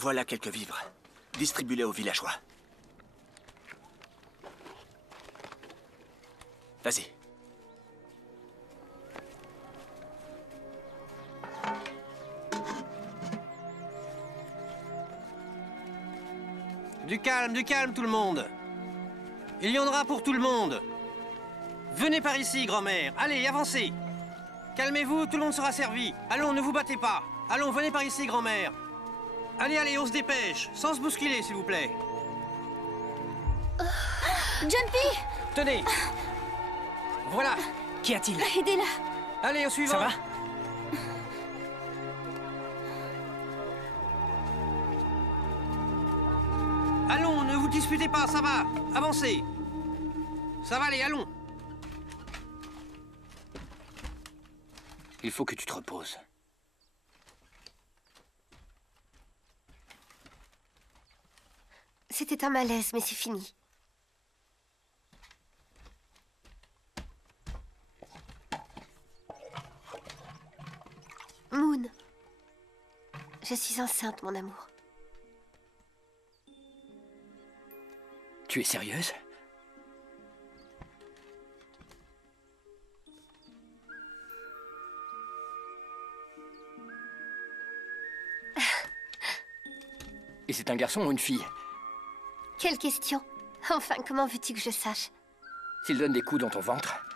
Voilà quelques vivres. Distribuez-les aux villageois. Vas-y. Du calme tout le monde. Il y en aura pour tout le monde. Venez par ici, grand-mère. Allez, avancez. Calmez-vous, tout le monde sera servi. Allons, ne vous battez pas. Allons, venez par ici, grand-mère. Allez, on se dépêche. Sans se bousculer, s'il vous plaît. Jumpy! Tenez. Voilà. Qu'y a-t-il? Aidez-la. Allez, au suivant. Ça va? Allons, ne vous disputez pas, ça va. Avancez. Ça va aller, allons. Il faut que tu te reposes. C'était un malaise, mais c'est fini. Moon. Je suis enceinte, mon amour. Tu es sérieuse? Et c'est un garçon ou une fille? Quelle question? Enfin, comment veux-tu que je sache? S'il donne des coups dans ton ventre,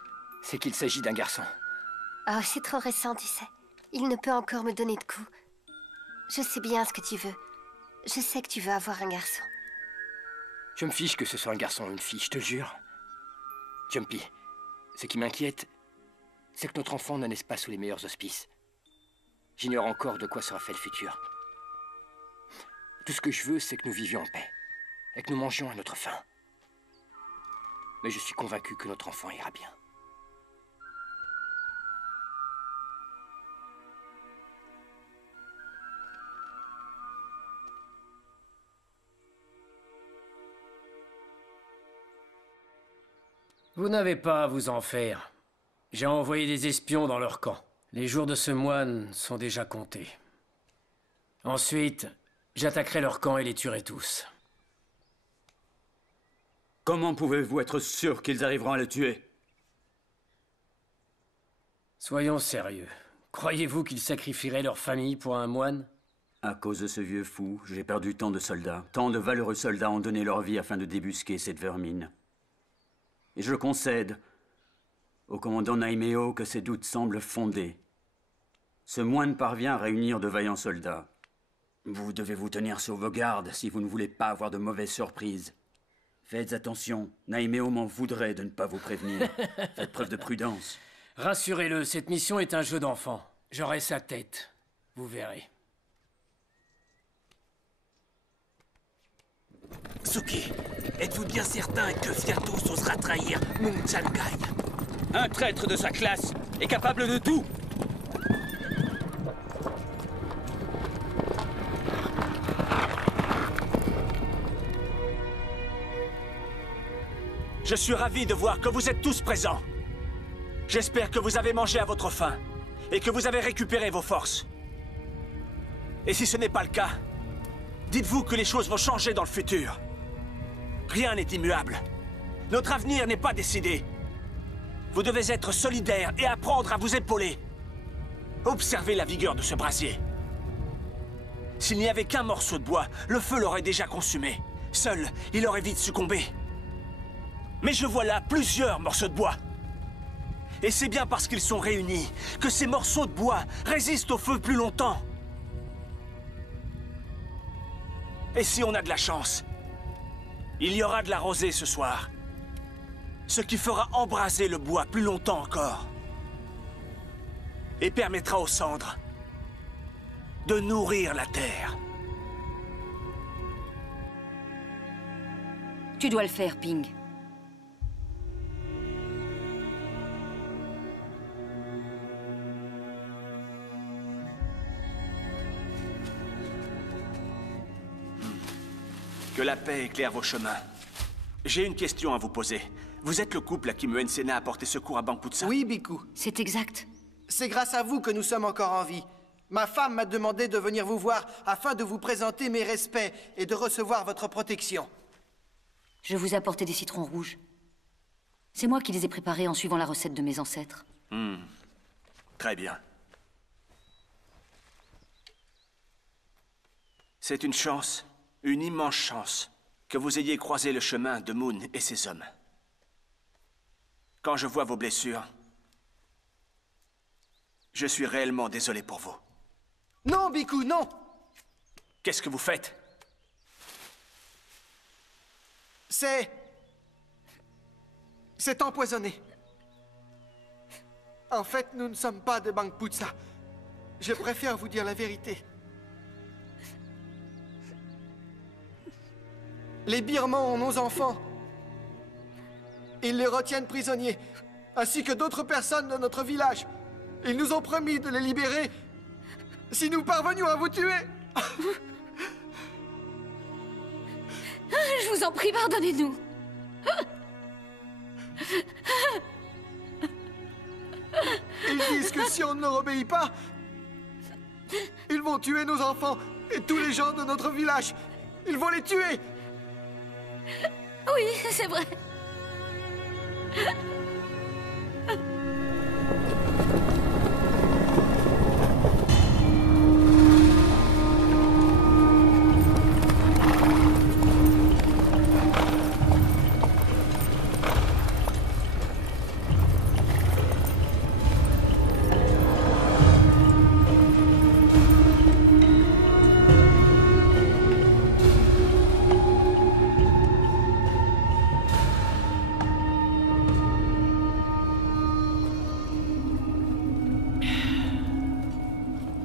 c'est qu'il s'agit d'un garçon. Oh, c'est trop récent, tu sais. Il ne peut encore me donner de coups. Je sais bien ce que tu veux. Je sais que tu veux avoir un garçon. Je me fiche que ce soit un garçon ou une fille, je te jure. Jumpy, ce qui m'inquiète, c'est que notre enfant ne naisse pas sous les meilleurs auspices. J'ignore encore de quoi sera fait le futur. Tout ce que je veux, c'est que nous vivions en paix, et que nous mangions à notre faim. Mais je suis convaincu que notre enfant ira bien. Vous n'avez pas à vous en faire. J'ai envoyé des espions dans leur camp. Les jours de ce moine sont déjà comptés. Ensuite, j'attaquerai leur camp et les tuerai tous. Comment pouvez-vous être sûr qu'ils arriveront à le tuer? Soyons sérieux. Croyez-vous qu'ils sacrifieraient leur famille pour un moine? À cause de ce vieux fou, j'ai perdu tant de soldats. Tant de valeureux soldats ont donné leur vie afin de débusquer cette vermine. Et je concède au commandant Naimeo que ses doutes semblent fondés. Ce moine parvient à réunir de vaillants soldats. Vous devez vous tenir sur vos gardes si vous ne voulez pas avoir de mauvaises surprises. Faites attention, Naimeo m'en voudrait de ne pas vous prévenir. Faites preuve de prudence. Rassurez-le, cette mission est un jeu d'enfant. J'aurai sa tête. Vous verrez. Suki, êtes-vous bien certain que Fiertos osera trahir Mung Chankai? Un traître de sa classe est capable de tout. Je suis ravi de voir que vous êtes tous présents. J'espère que vous avez mangé à votre faim et que vous avez récupéré vos forces. Et si ce n'est pas le cas, dites-vous que les choses vont changer dans le futur. Rien n'est immuable. Notre avenir n'est pas décidé. Vous devez être solidaires et apprendre à vous épauler. Observez la vigueur de ce brasier. S'il n'y avait qu'un morceau de bois, le feu l'aurait déjà consumé. Seul, il aurait vite succombé. Mais je vois là plusieurs morceaux de bois. Et c'est bien parce qu'ils sont réunis que ces morceaux de bois résistent au feu plus longtemps. Et si on a de la chance, Il y aura de la rosée ce soir. Ce qui fera embraser le bois plus longtemps encore. Et permettra aux cendres de nourrir la terre. Tu dois le faire, Ping. Que la paix éclaire vos chemins. J'ai une question à vous poser. Vous êtes le couple à qui Muensena a porté secours à Bangputsa? Oui, Biku. C'est exact. C'est grâce à vous que nous sommes encore en vie. Ma femme m'a demandé de venir vous voir afin de vous présenter mes respects et de recevoir votre protection. Je vous ai apporté des citrons rouges. C'est moi qui les ai préparés en suivant la recette de mes ancêtres. Très bien. C'est une chance, une immense chance, que vous ayez croisé le chemin de Moon et ses hommes. Quand je vois vos blessures, je suis réellement désolé pour vous. Non, Biku, non! Qu'est-ce que vous faites? C'est empoisonné. En fait, nous ne sommes pas de Bangputsa. Je préfère vous dire la vérité. Les Birmans ont nos enfants. Ils les retiennent prisonniers, ainsi que d'autres personnes de notre village. Ils nous ont promis de les libérer si nous parvenions à vous tuer. Je vous en prie, pardonnez-nous. Ils disent que si on ne leur obéit pas, ils vont tuer nos enfants et tous les gens de notre village. Ils vont les tuer. Oui, c'est vrai.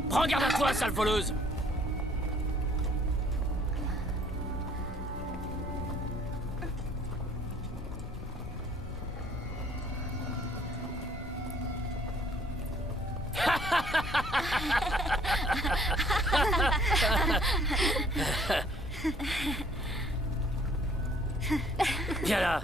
Prends garde à toi, sale voleuse! Viens là!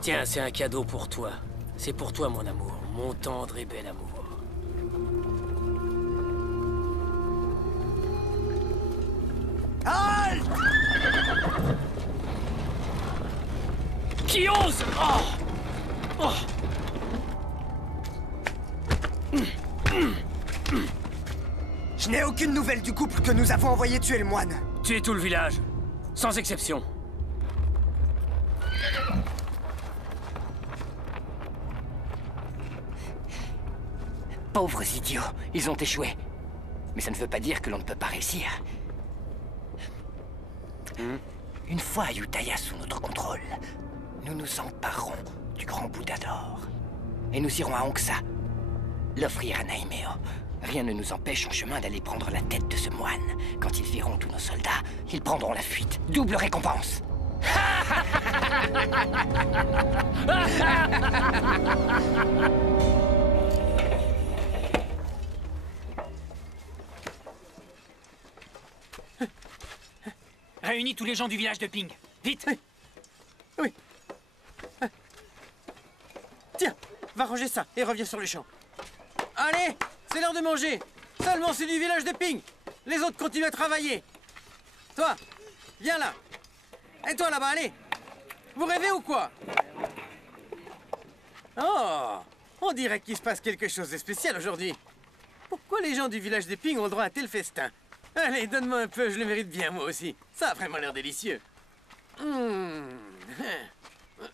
Tiens, c'est un cadeau pour toi. C'est pour toi, mon amour. Mon tendre et bel amour. Halte! Qui ose? Oh! Oh! Je n'ai aucune nouvelle du couple que nous avons envoyé tuer le moine. Tuer tout le village. Sans exception. Pauvres idiots, ils ont échoué. Mais ça ne veut pas dire que l'on ne peut pas réussir. Une fois Ayutthaya sous notre contrôle, nous nous emparerons du grand Bouddha d'or. Et nous irons à Hongsa, l'offrir à Naimeo. Rien ne nous empêche en chemin d'aller prendre la tête de ce moine. Quand ils verront tous nos soldats, ils prendront la fuite. Double récompense. Réunis tous les gens du village de Ping. Vite! Oui. Tiens, va ranger ça et reviens sur le champ. Allez, c'est l'heure de manger. Seulement c'est du village de Ping. Les autres continuent à travailler. Toi, viens là. Et toi là-bas, allez. Vous rêvez ou quoi? Oh, on dirait qu'il se passe quelque chose de spécial aujourd'hui. Pourquoi les gens du village de Ping ont le droit à un tel festin? Allez, donne-moi un peu, je le mérite bien moi aussi. Ça a vraiment l'air délicieux.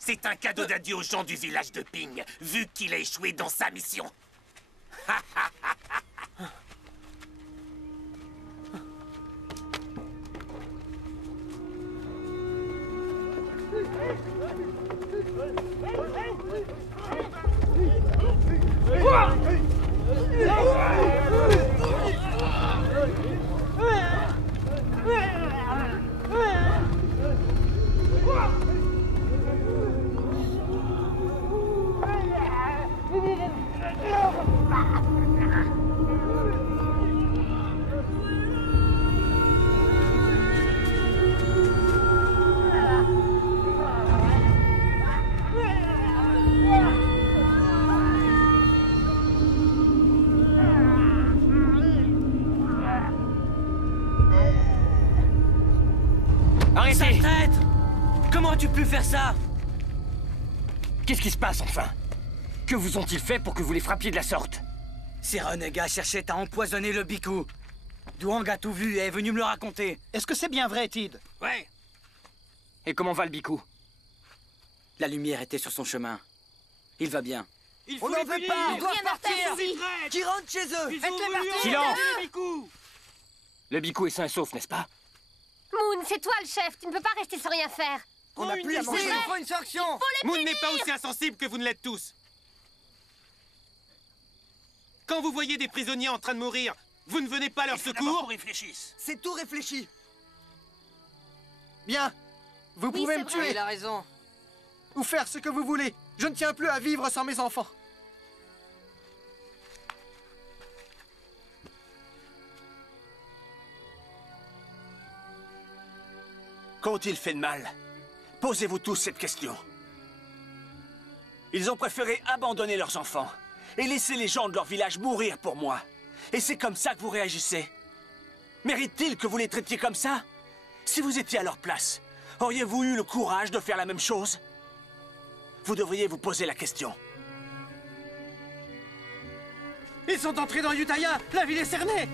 C'est un cadeau d'adieu aux gens du village de Ping, vu qu'il a échoué dans sa mission. Arrêtez! Traître! Comment as-tu pu faire ça? Qu'est-ce qui se passe, enfin? Que vous ont-ils fait pour que vous les frappiez de la sorte? Ces renégats cherchaient à empoisonner le Biku. Douang a tout vu et est venu me le raconter. Est-ce que c'est bien vrai, Tid? Ouais. Et comment va le Biku? La lumière était sur son chemin. Il va bien. On n'en veut pas! Ils doivent partir! Qui rentrent chez eux! Faites-les partir! Silence! Le Biku est sain et sauf, n'est-ce pas? Moon, c'est toi le chef, tu ne peux pas rester sans rien faire. On n'a plus à manger. Il faut une sanction! Moon n'est pas aussi insensible que vous ne l'êtes tous. Quand vous voyez des prisonniers en train de mourir, vous ne venez pas à leur secours? C'est tout réfléchi. Bien. Vous pouvez me tuer. Il a raison. Ou faire ce que vous voulez. Je ne tiens plus à vivre sans mes enfants. Qu'ont-ils fait de mal? Posez-vous tous cette question. Ils ont préféré abandonner leurs enfants et laisser les gens de leur village mourir pour moi. Et c'est comme ça que vous réagissez? Mérite-t-il que vous les traitiez comme ça? Si vous étiez à leur place, auriez-vous eu le courage de faire la même chose? Vous devriez vous poser la question. Ils sont entrés dans Yutaya. La ville est cernée.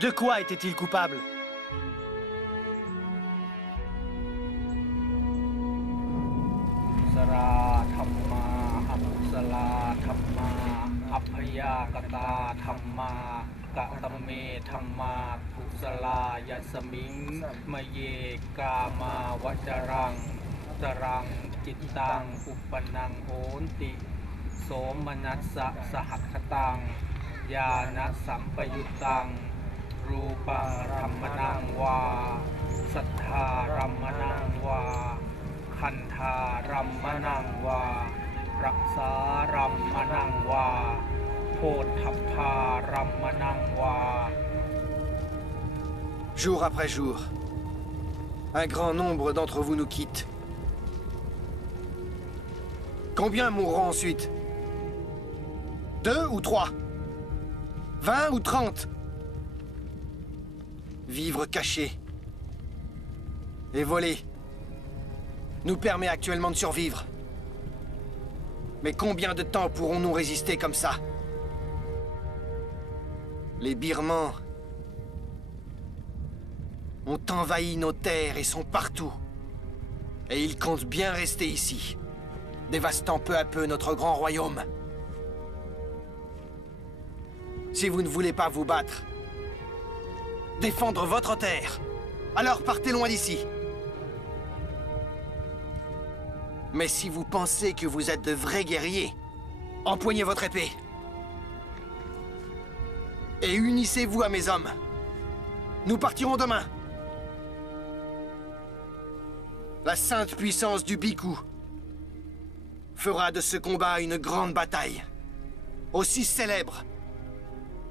De quoi était-il coupable?รูปังรัมมนังวาสัทธารัมมนังวาคันธารัมมนังวารักษารัมมนังวา Jour après jour, un grand nombre d'entre vous nous quittent. Combien mourront ensuite? 2 ou 3? 20 ou 30? Vivre caché et voler nous permet actuellement de survivre. Mais combien de temps pourrons-nous résister comme ça? Les Birmans ont envahi nos terres et sont partout. Et ils comptent bien rester ici, dévastant peu à peu notre grand royaume. Si vous ne voulez pas vous battre, défendre votre terre, alors partez loin d'ici. Mais si vous pensez que vous êtes de vrais guerriers, empoignez votre épée. Et unissez-vous à mes hommes. Nous partirons demain. La sainte puissance du Bhikkhu fera de ce combat une grande bataille, aussi célèbre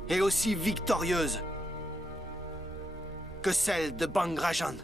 et aussi victorieuse que celle de Bangrajan.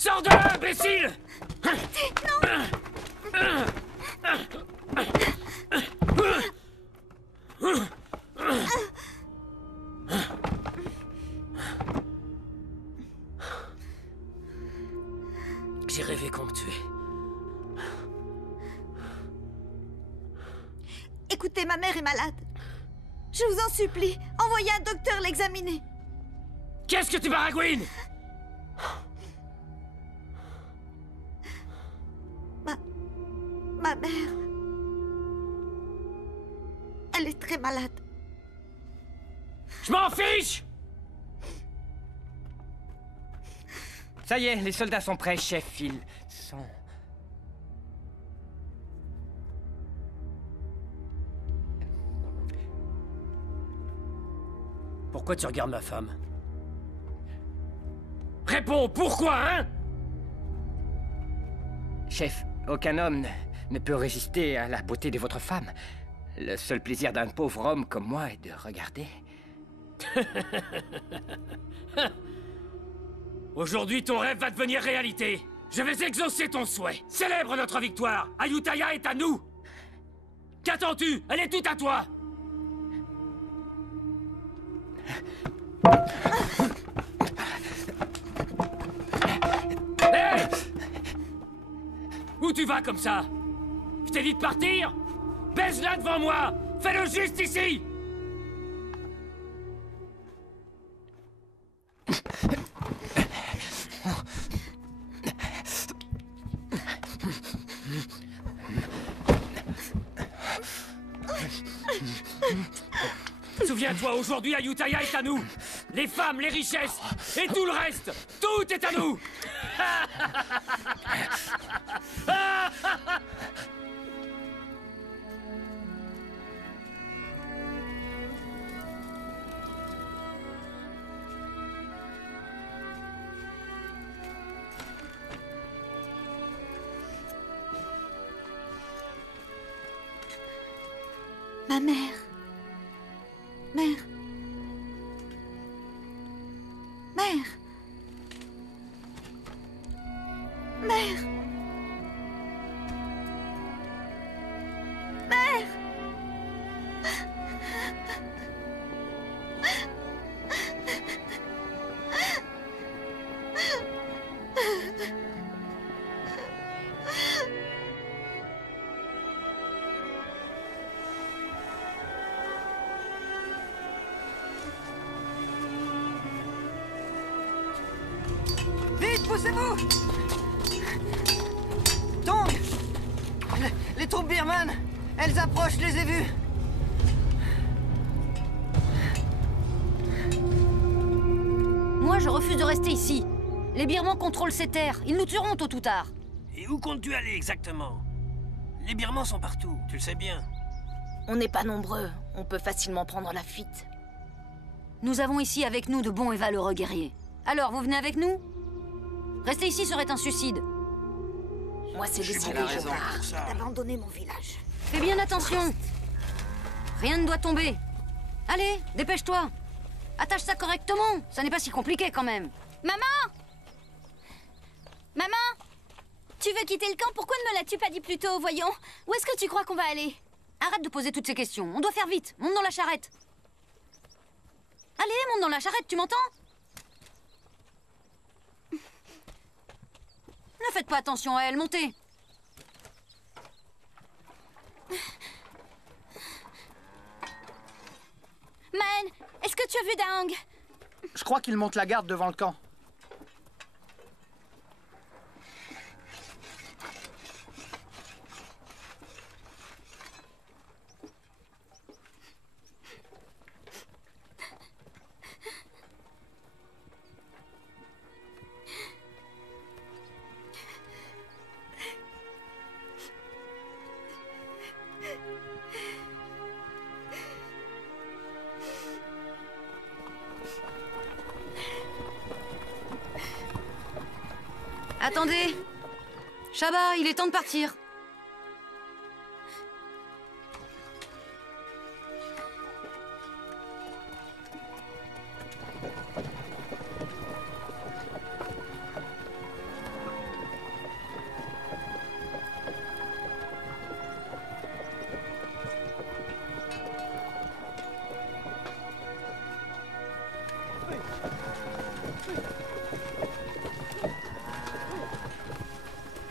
Sors de là, imbécile! J'ai rêvé qu'on me tuait. Écoutez, ma mère est malade. Je vous en supplie, envoyez un docteur l'examiner. Qu'est-ce que tu baragouines? Ma mère... Elle est très malade. Je m'en fiche! Ça y est, les soldats sont prêts, chef. Ils sont... Pourquoi tu regardes ma femme? Réponds, pourquoi, hein? Chef, aucun homme ne peut résister à la beauté de votre femme. Le seul plaisir d'un pauvre homme comme moi est de regarder. Aujourd'hui, ton rêve va devenir réalité. Je vais exaucer ton souhait. Célèbre notre victoire. Ayutthaya est à nous. Qu'attends-tu? Elle est toute à toi. Hey! Où tu vas comme ça? Je t'ai dit de partir? Baise-la devant moi! Fais-le juste ici! Souviens-toi, aujourd'hui, Ayutthaya est à nous. Les femmes, les richesses et tout le reste. Tout est à nous. Ma mère. Mère. Mère. Poussez-vous! Tong! Les troupes birmanes! Elles approchent, je les ai vues! Moi, je refuse de rester ici. Les Birmans contrôlent ces terres. Ils nous tueront tôt ou tard. Et où comptes-tu aller exactement? Les Birmans sont partout, tu le sais bien. On n'est pas nombreux. On peut facilement prendre la fuite. Nous avons ici avec nous de bons et valeureux guerriers. Alors, vous venez avec nous? Rester ici serait un suicide. Moi, c'est décidé, je pars. D'abandonner mon village. Fais bien attention. Rien ne doit tomber. Allez, dépêche-toi. Attache ça correctement. Ça n'est pas si compliqué quand même. Maman! Maman! Tu veux quitter le camp? Pourquoi ne me l'as-tu pas dit plus tôt, voyons? Où est-ce que tu crois qu'on va aller? Arrête de poser toutes ces questions. On doit faire vite. Monte dans la charrette. Allez, monte dans la charrette, tu m'entends? Ne faites pas attention à elle, montez. Man, est-ce que tu as vu Daang? Je crois qu'il monte la garde devant le camp. Attendez. Shaba, il est temps de partir.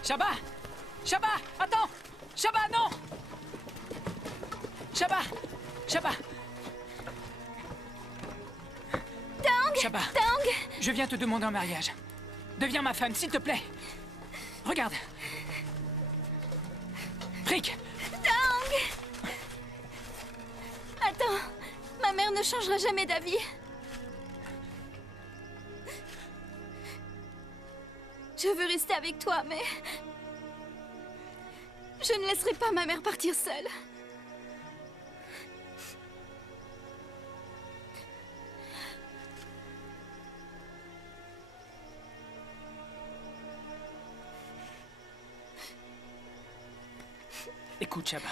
Shaba! Shaba! Attends! Shaba, non! Shaba! Shaba! Daang! Shaba! Daang! Je viens te demander en mariage. Deviens ma femme, s'il te plaît. Regarde. Rick! Daang! Attends, ma mère ne changera jamais d'avis. Je veux rester avec toi, mais... je ne laisserai pas ma mère partir seule. Écoute, Shaba.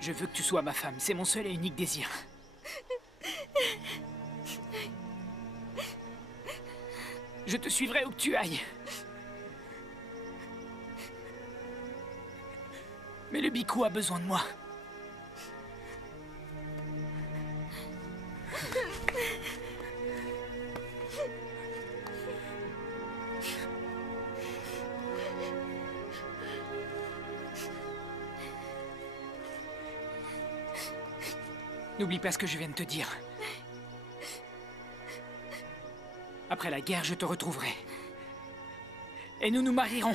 Je veux que tu sois ma femme. C'est mon seul et unique désir. Je te suivrai où que tu ailles. Mais le Bhikkhu a besoin de moi. N'oublie pas ce que je viens de te dire. Après la guerre, je te retrouverai. Et nous nous marierons.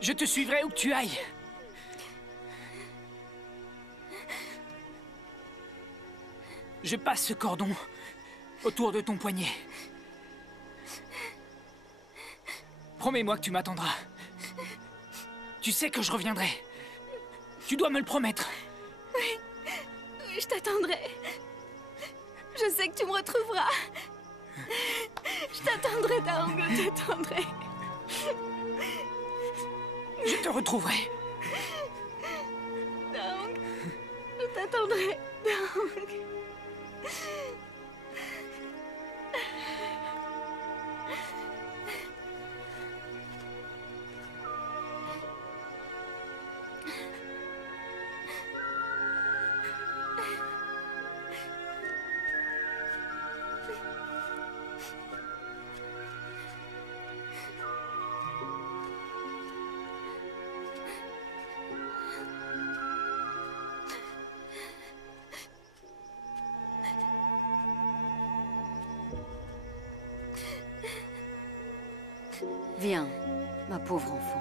Je te suivrai où que tu ailles. Je passe ce cordon autour de ton poignet. Promets-moi que tu m'attendras. Tu sais que je reviendrai. Tu dois me le promettre. Oui, oui, je t'attendrai. Je sais que tu me retrouveras. Je t'attendrai, Daang, je t'attendrai. Je te retrouverai. Daang, je t'attendrai, Daang. Viens, ma pauvre enfant.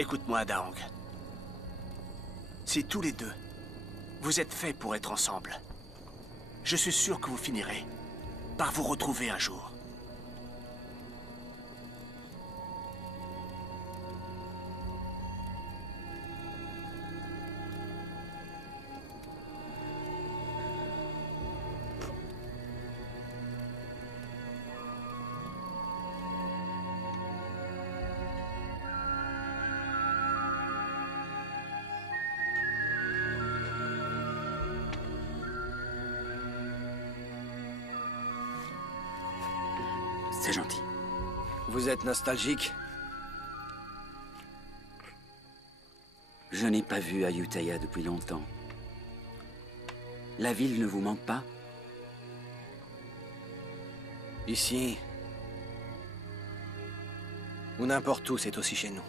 Écoute-moi, Daong. Si tous les deux, vous êtes faits pour être ensemble, je suis sûr que vous finirez par vous retrouver un jour. C'est gentil. Vous êtes nostalgique? Je n'ai pas vu Ayutthaya depuis longtemps. La ville ne vous manque pas? Ici, ou n'importe où, c'est aussi chez nous.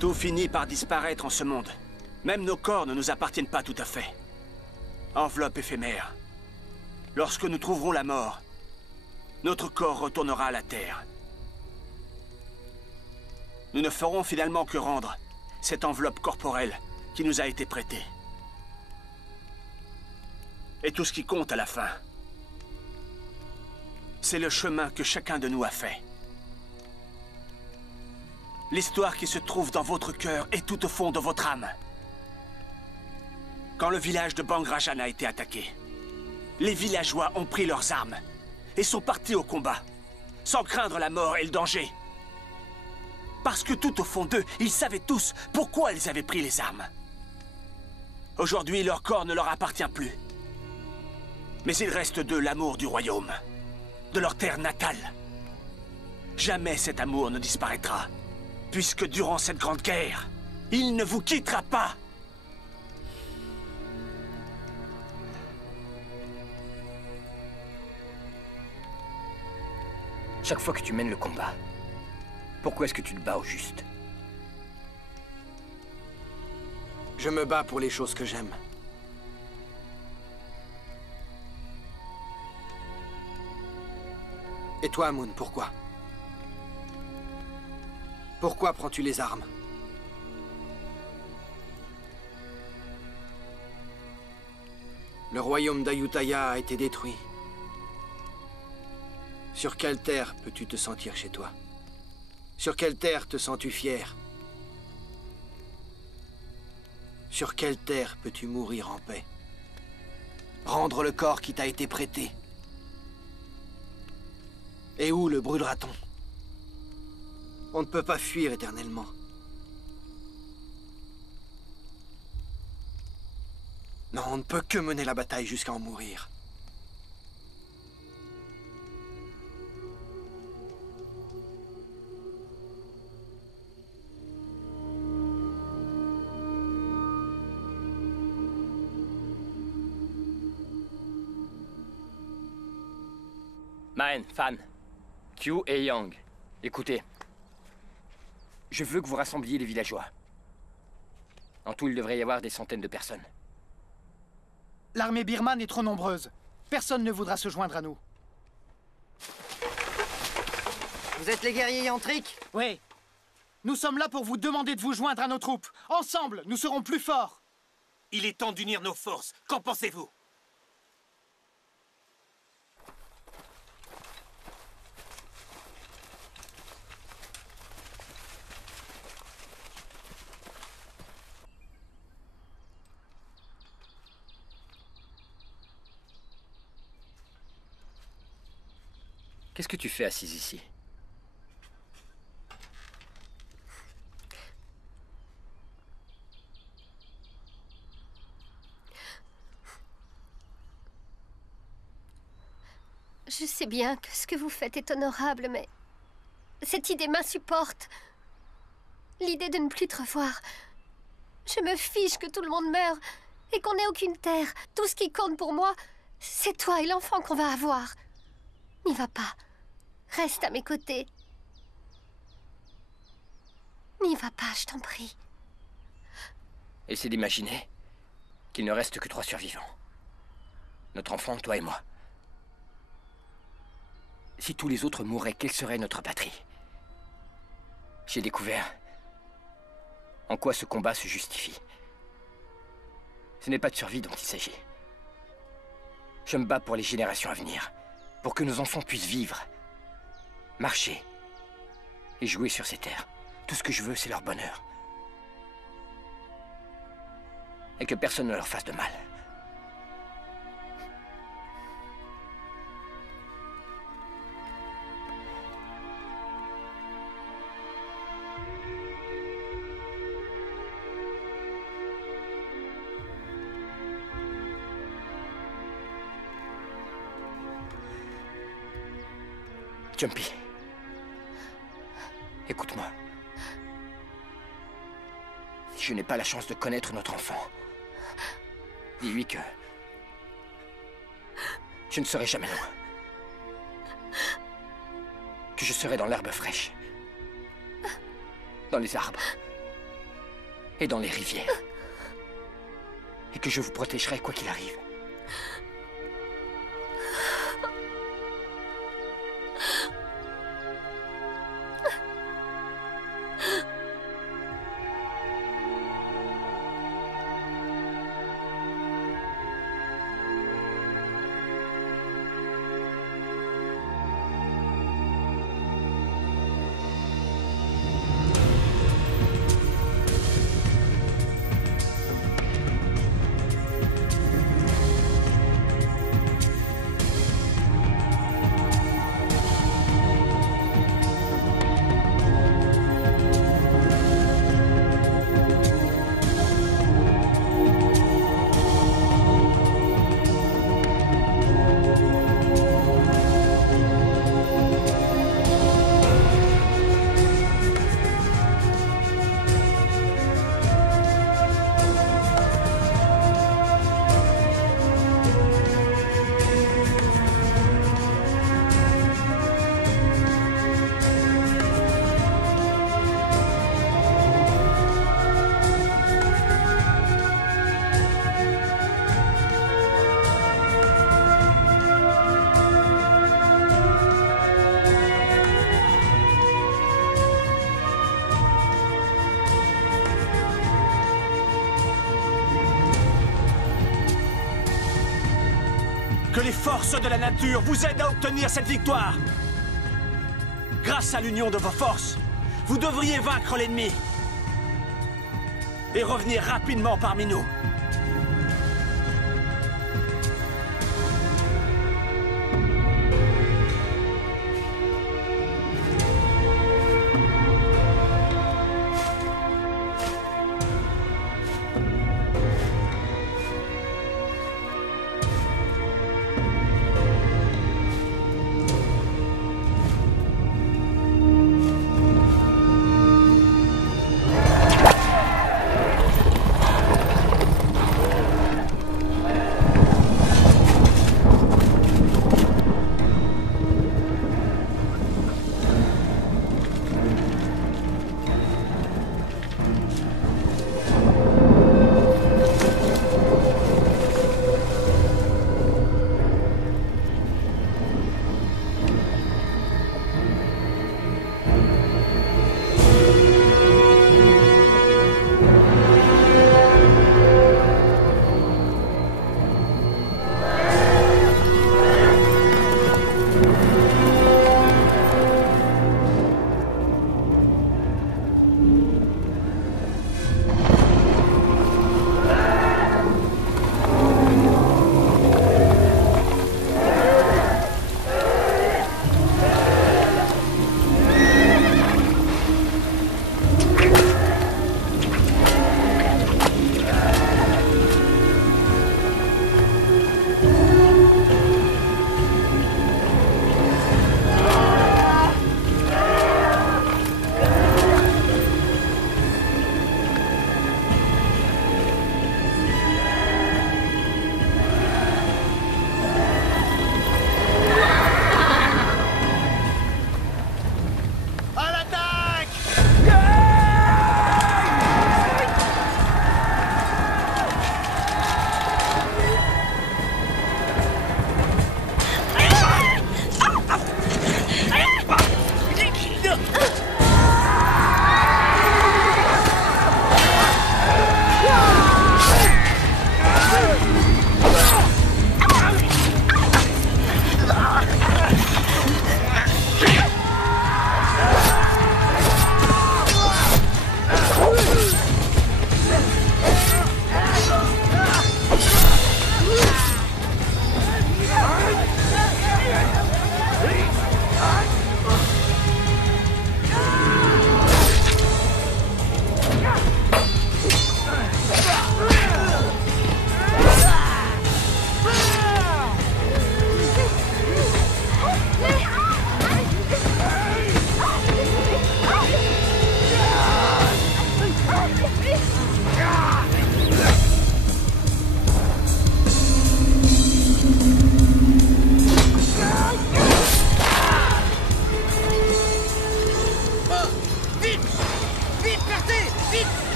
Tout finit par disparaître en ce monde. Même nos corps ne nous appartiennent pas tout à fait. Enveloppe éphémère. Lorsque nous trouverons la mort, notre corps retournera à la Terre. Nous ne ferons finalement que rendre cette enveloppe corporelle qui nous a été prêtée. Et tout ce qui compte à la fin, c'est le chemin que chacun de nous a fait. L'histoire qui se trouve dans votre cœur est tout au fond de votre âme. Quand le village de Bang Rajan a été attaqué, les villageois ont pris leurs armes et sont partis au combat, sans craindre la mort et le danger. Parce que tout au fond d'eux, ils savaient tous pourquoi ils avaient pris les armes. Aujourd'hui, leur corps ne leur appartient plus. Mais il reste d'eux l'amour du royaume, de leur terre natale. Jamais cet amour ne disparaîtra. Puisque durant cette grande guerre, il ne vous quittera pas. Chaque fois que tu mènes le combat, pourquoi est-ce que tu te bats au juste? Je me bats pour les choses que j'aime. Et toi, Moon, pourquoi? Pourquoi prends-tu les armes? Le royaume d'Ayutthaya a été détruit. Sur quelle terre peux-tu te sentir chez toi? Sur quelle terre te sens-tu fier? Sur quelle terre peux-tu mourir en paix? Rendre le corps qui t'a été prêté? Et où le brûlera-t-on? On ne peut pas fuir éternellement. Non, on ne peut que mener la bataille jusqu'à en mourir. Maen, Fan, Q et Yang, écoutez. Je veux que vous rassembliez les villageois. En tout, il devrait y avoir des centaines de personnes. L'armée birmane est trop nombreuse. Personne ne voudra se joindre à nous. Vous êtes les guerriers yantriques? Oui. Nous sommes là pour vous demander de vous joindre à nos troupes. Ensemble, nous serons plus forts. Il est temps d'unir nos forces. Qu'en pensez-vous? Qu'est-ce que tu fais assise ici? Je sais bien que ce que vous faites est honorable, mais cette idée m'insupporte. L'idée de ne plus te revoir. Je me fiche que tout le monde meure et qu'on n'ait aucune terre. Tout ce qui compte pour moi, c'est toi et l'enfant qu'on va avoir. N'y va pas. Reste à mes côtés. N'y va pas, je t'en prie. Essaie d'imaginer qu'il ne reste que 3 survivants. Notre enfant, toi et moi. Si tous les autres mouraient, quelle serait notre patrie? J'ai découvert en quoi ce combat se justifie. Ce n'est pas de survie dont il s'agit. Je me bats pour les générations à venir, pour que nos enfants puissent vivre, marcher et jouer sur ces terres. Tout ce que je veux, c'est leur bonheur. Et que personne ne leur fasse de mal. Jumpy, écoute-moi. Si je n'ai pas la chance de connaître notre enfant, dis-lui que je ne serai jamais loin. Que je serai dans l'herbe fraîche, dans les arbres et dans les rivières. Et que je vous protégerai quoi qu'il arrive. Que les forces de la nature vous aident à obtenir cette victoire. Grâce à l'union de vos forces, vous devriez vaincre l'ennemi et revenir rapidement parmi nous.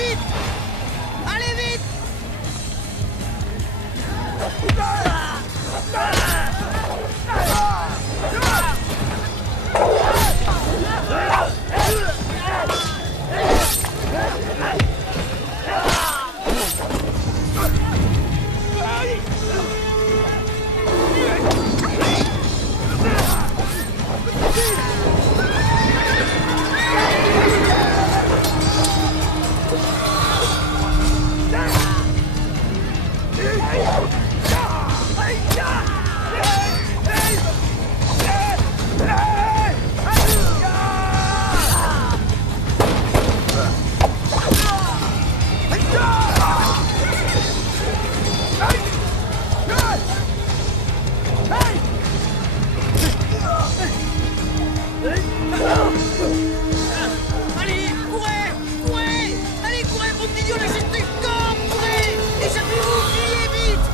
vite! Allez vite! Allez, courez! Courez! Allez, courez, mon idiot, lâchez ce corps! Courez! Échappez-vous! Fuyez vite!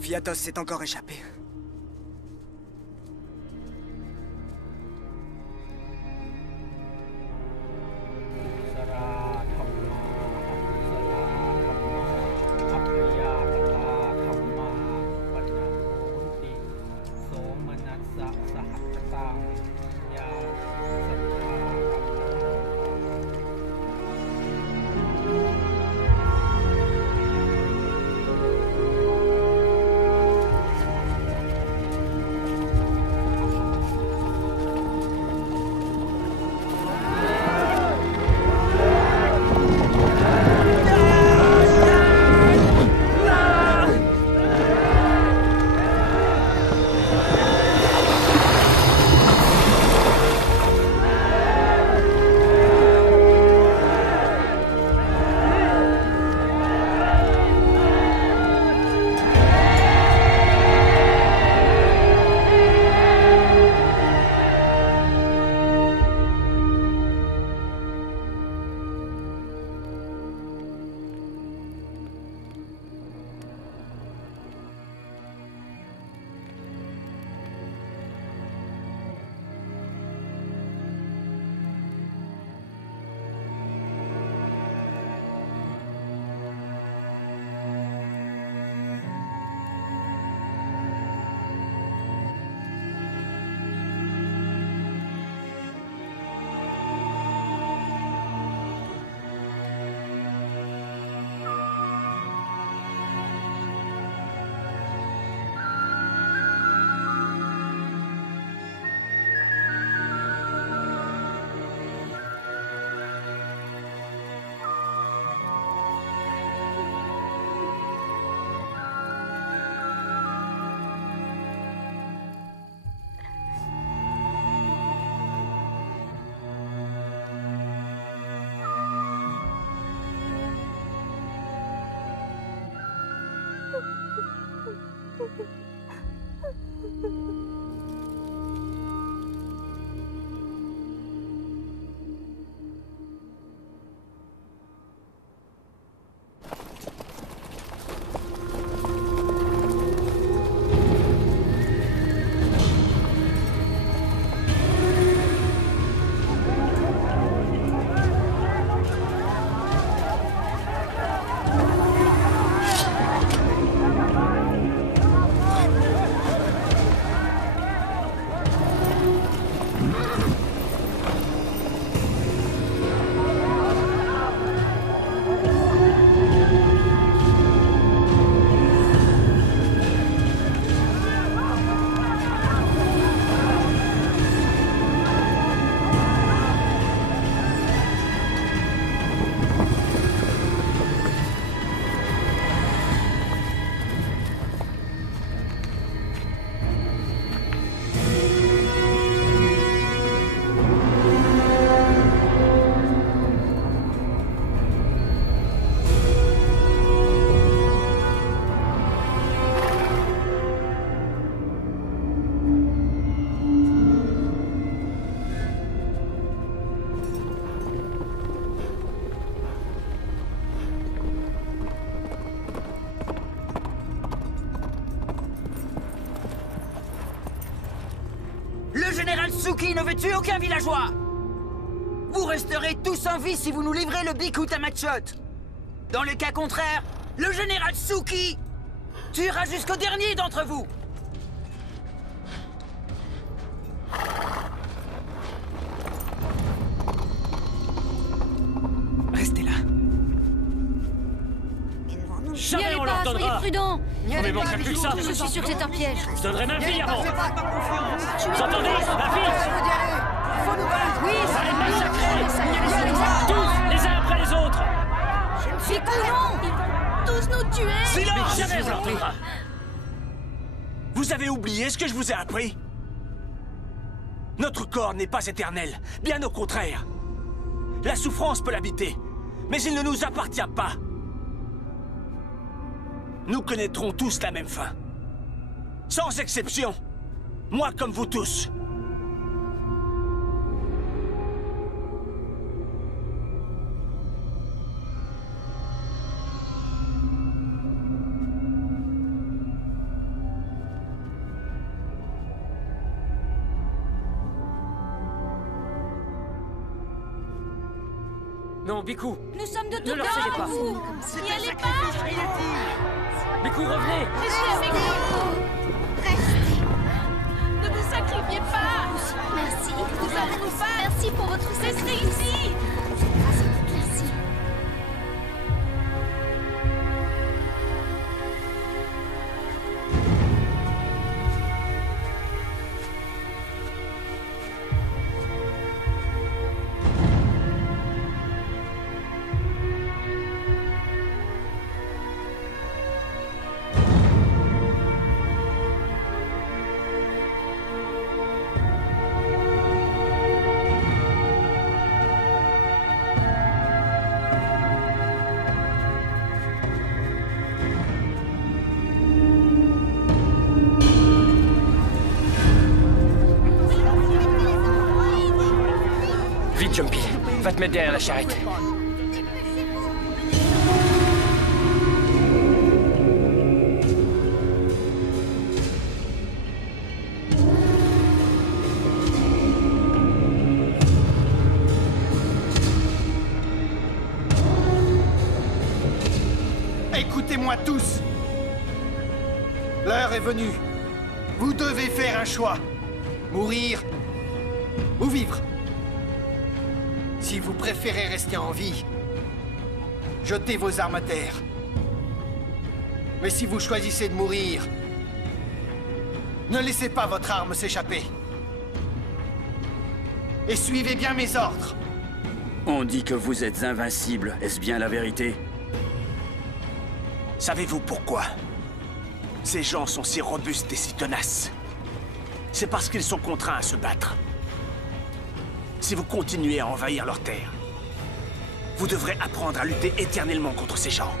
Fiatos s'est encore échappé. Le général Suki ne veut tuer aucun villageois. Vous resterez tous en vie si vous nous livrez le Bikut Amatshot. Dans le cas contraire, le général Suki tuera jusqu'au dernier d'entre vous. Restez là. Jamais on leur donnera. Soyez prudents. On ne manquerait plus que ça. Je suis sûr que c'est un piège. Je donnerai ma fille avant. Vous entendez? Ma fille. Oui, ça les massacrer. Tous, les uns après les autres. C'est courant. Ils vont tous nous tuer. Silence! Mais jamais on leur donnera. Vous avez oublié ce que je vous ai appris? Notre corps n'est pas éternel, bien au contraire. La souffrance peut l'habiter, mais il ne nous appartient pas. Nous connaîtrons tous la même fin. Sans exception. Moi comme vous tous. Non, Biku. Nous sommes de Ne tout leur cœur cédez avec pas. vous. N'y allez pas. Biku, revenez. Restez avec nous. Ne vous sacrifiez pas. Merci. Nous allons nous battre. Merci pour votre restez ici. Merci. Vite, Jumpy. Va te mettre derrière la charrette. Écoutez-moi tous. L'heure est venue. Vous devez faire un choix. Mourir ou vivre. Si vous préférez rester en vie, jetez vos armes à terre. Mais si vous choisissez de mourir, ne laissez pas votre arme s'échapper. Et suivez bien mes ordres. On dit que vous êtes invincible. Est-ce bien la vérité? Savez-vous pourquoi ces gens sont si robustes et si tenaces? C'est parce qu'ils sont contraints à se battre. Si vous continuez à envahir leur terre, vous devrez apprendre à lutter éternellement contre ces gens.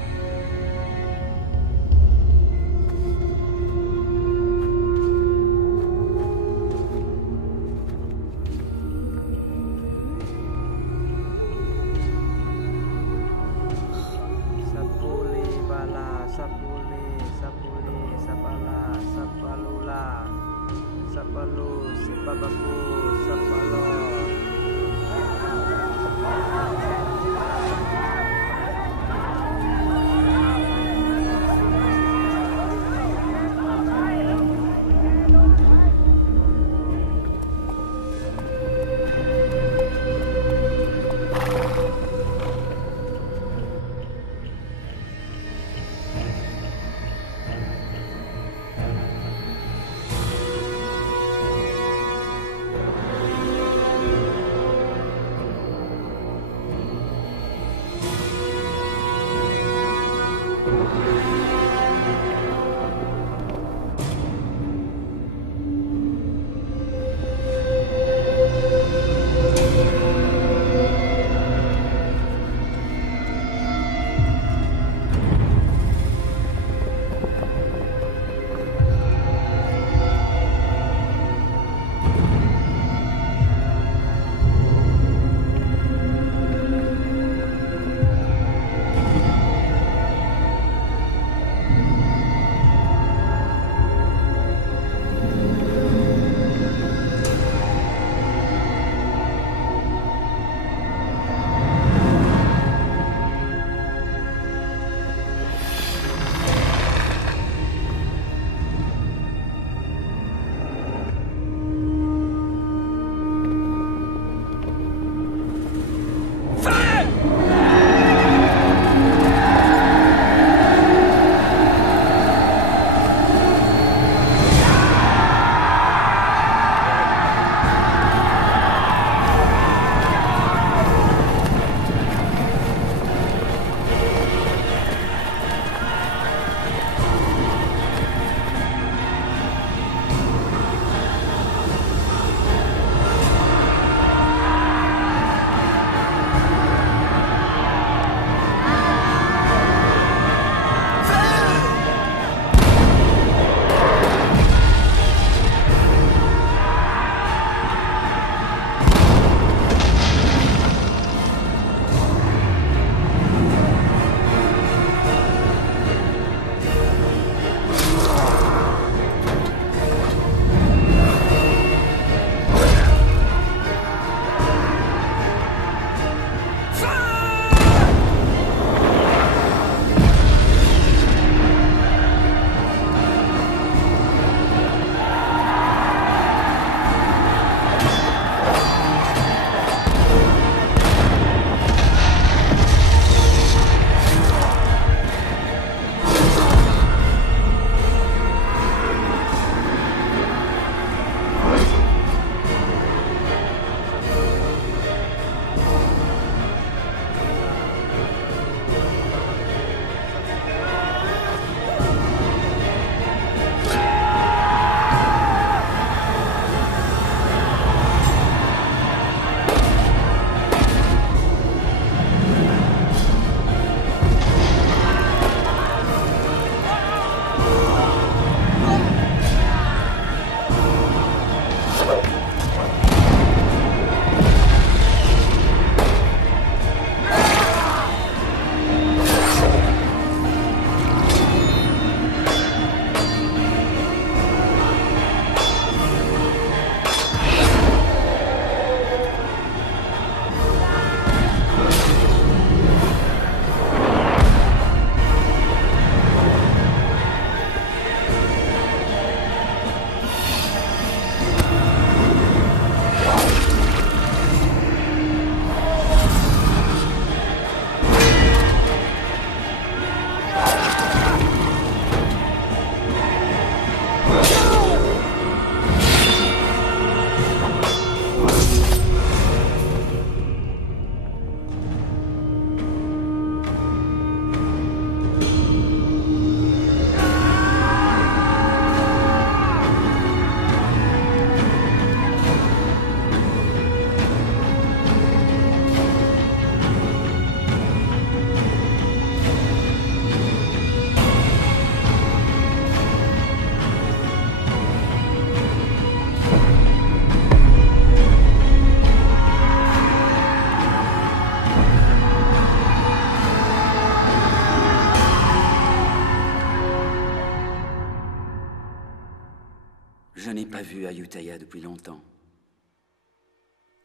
Je n'ai pas vu Ayutthaya depuis longtemps.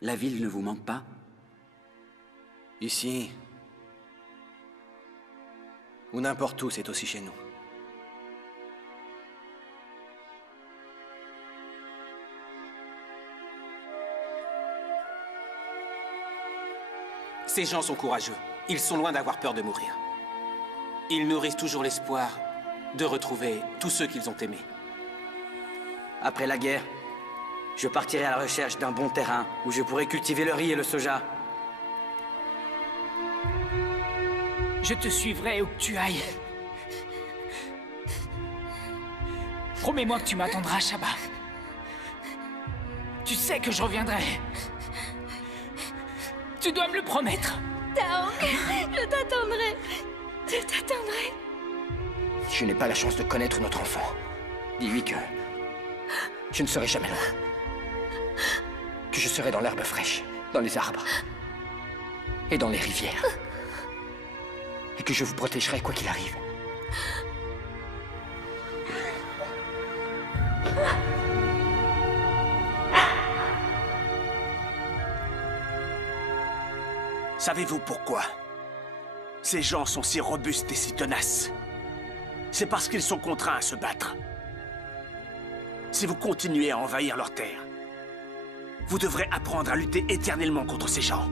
La ville ne vous manque pas? Ici, ou n'importe où, c'est aussi chez nous. Ces gens sont courageux. Ils sont loin d'avoir peur de mourir. Ils nourrissent toujours l'espoir de retrouver tous ceux qu'ils ont aimés. Après la guerre, je partirai à la recherche d'un bon terrain où je pourrai cultiver le riz et le soja. Je te suivrai où que tu ailles. Promets-moi que tu m'attendras, Shaba. Tu sais que je reviendrai. Tu dois me le promettre. Taong, je t'attendrai. Je t'attendrai. Si je n'ai pas la chance de connaître notre enfant, dis-lui que je ne serai jamais loin. Que je serai dans l'herbe fraîche, dans les arbres et dans les rivières. Et que je vous protégerai quoi qu'il arrive. Savez-vous pourquoi ces gens sont si robustes et si tenaces? C'est parce qu'ils sont contraints à se battre. Si vous continuez à envahir leurs terres, vous devrez apprendre à lutter éternellement contre ces gens.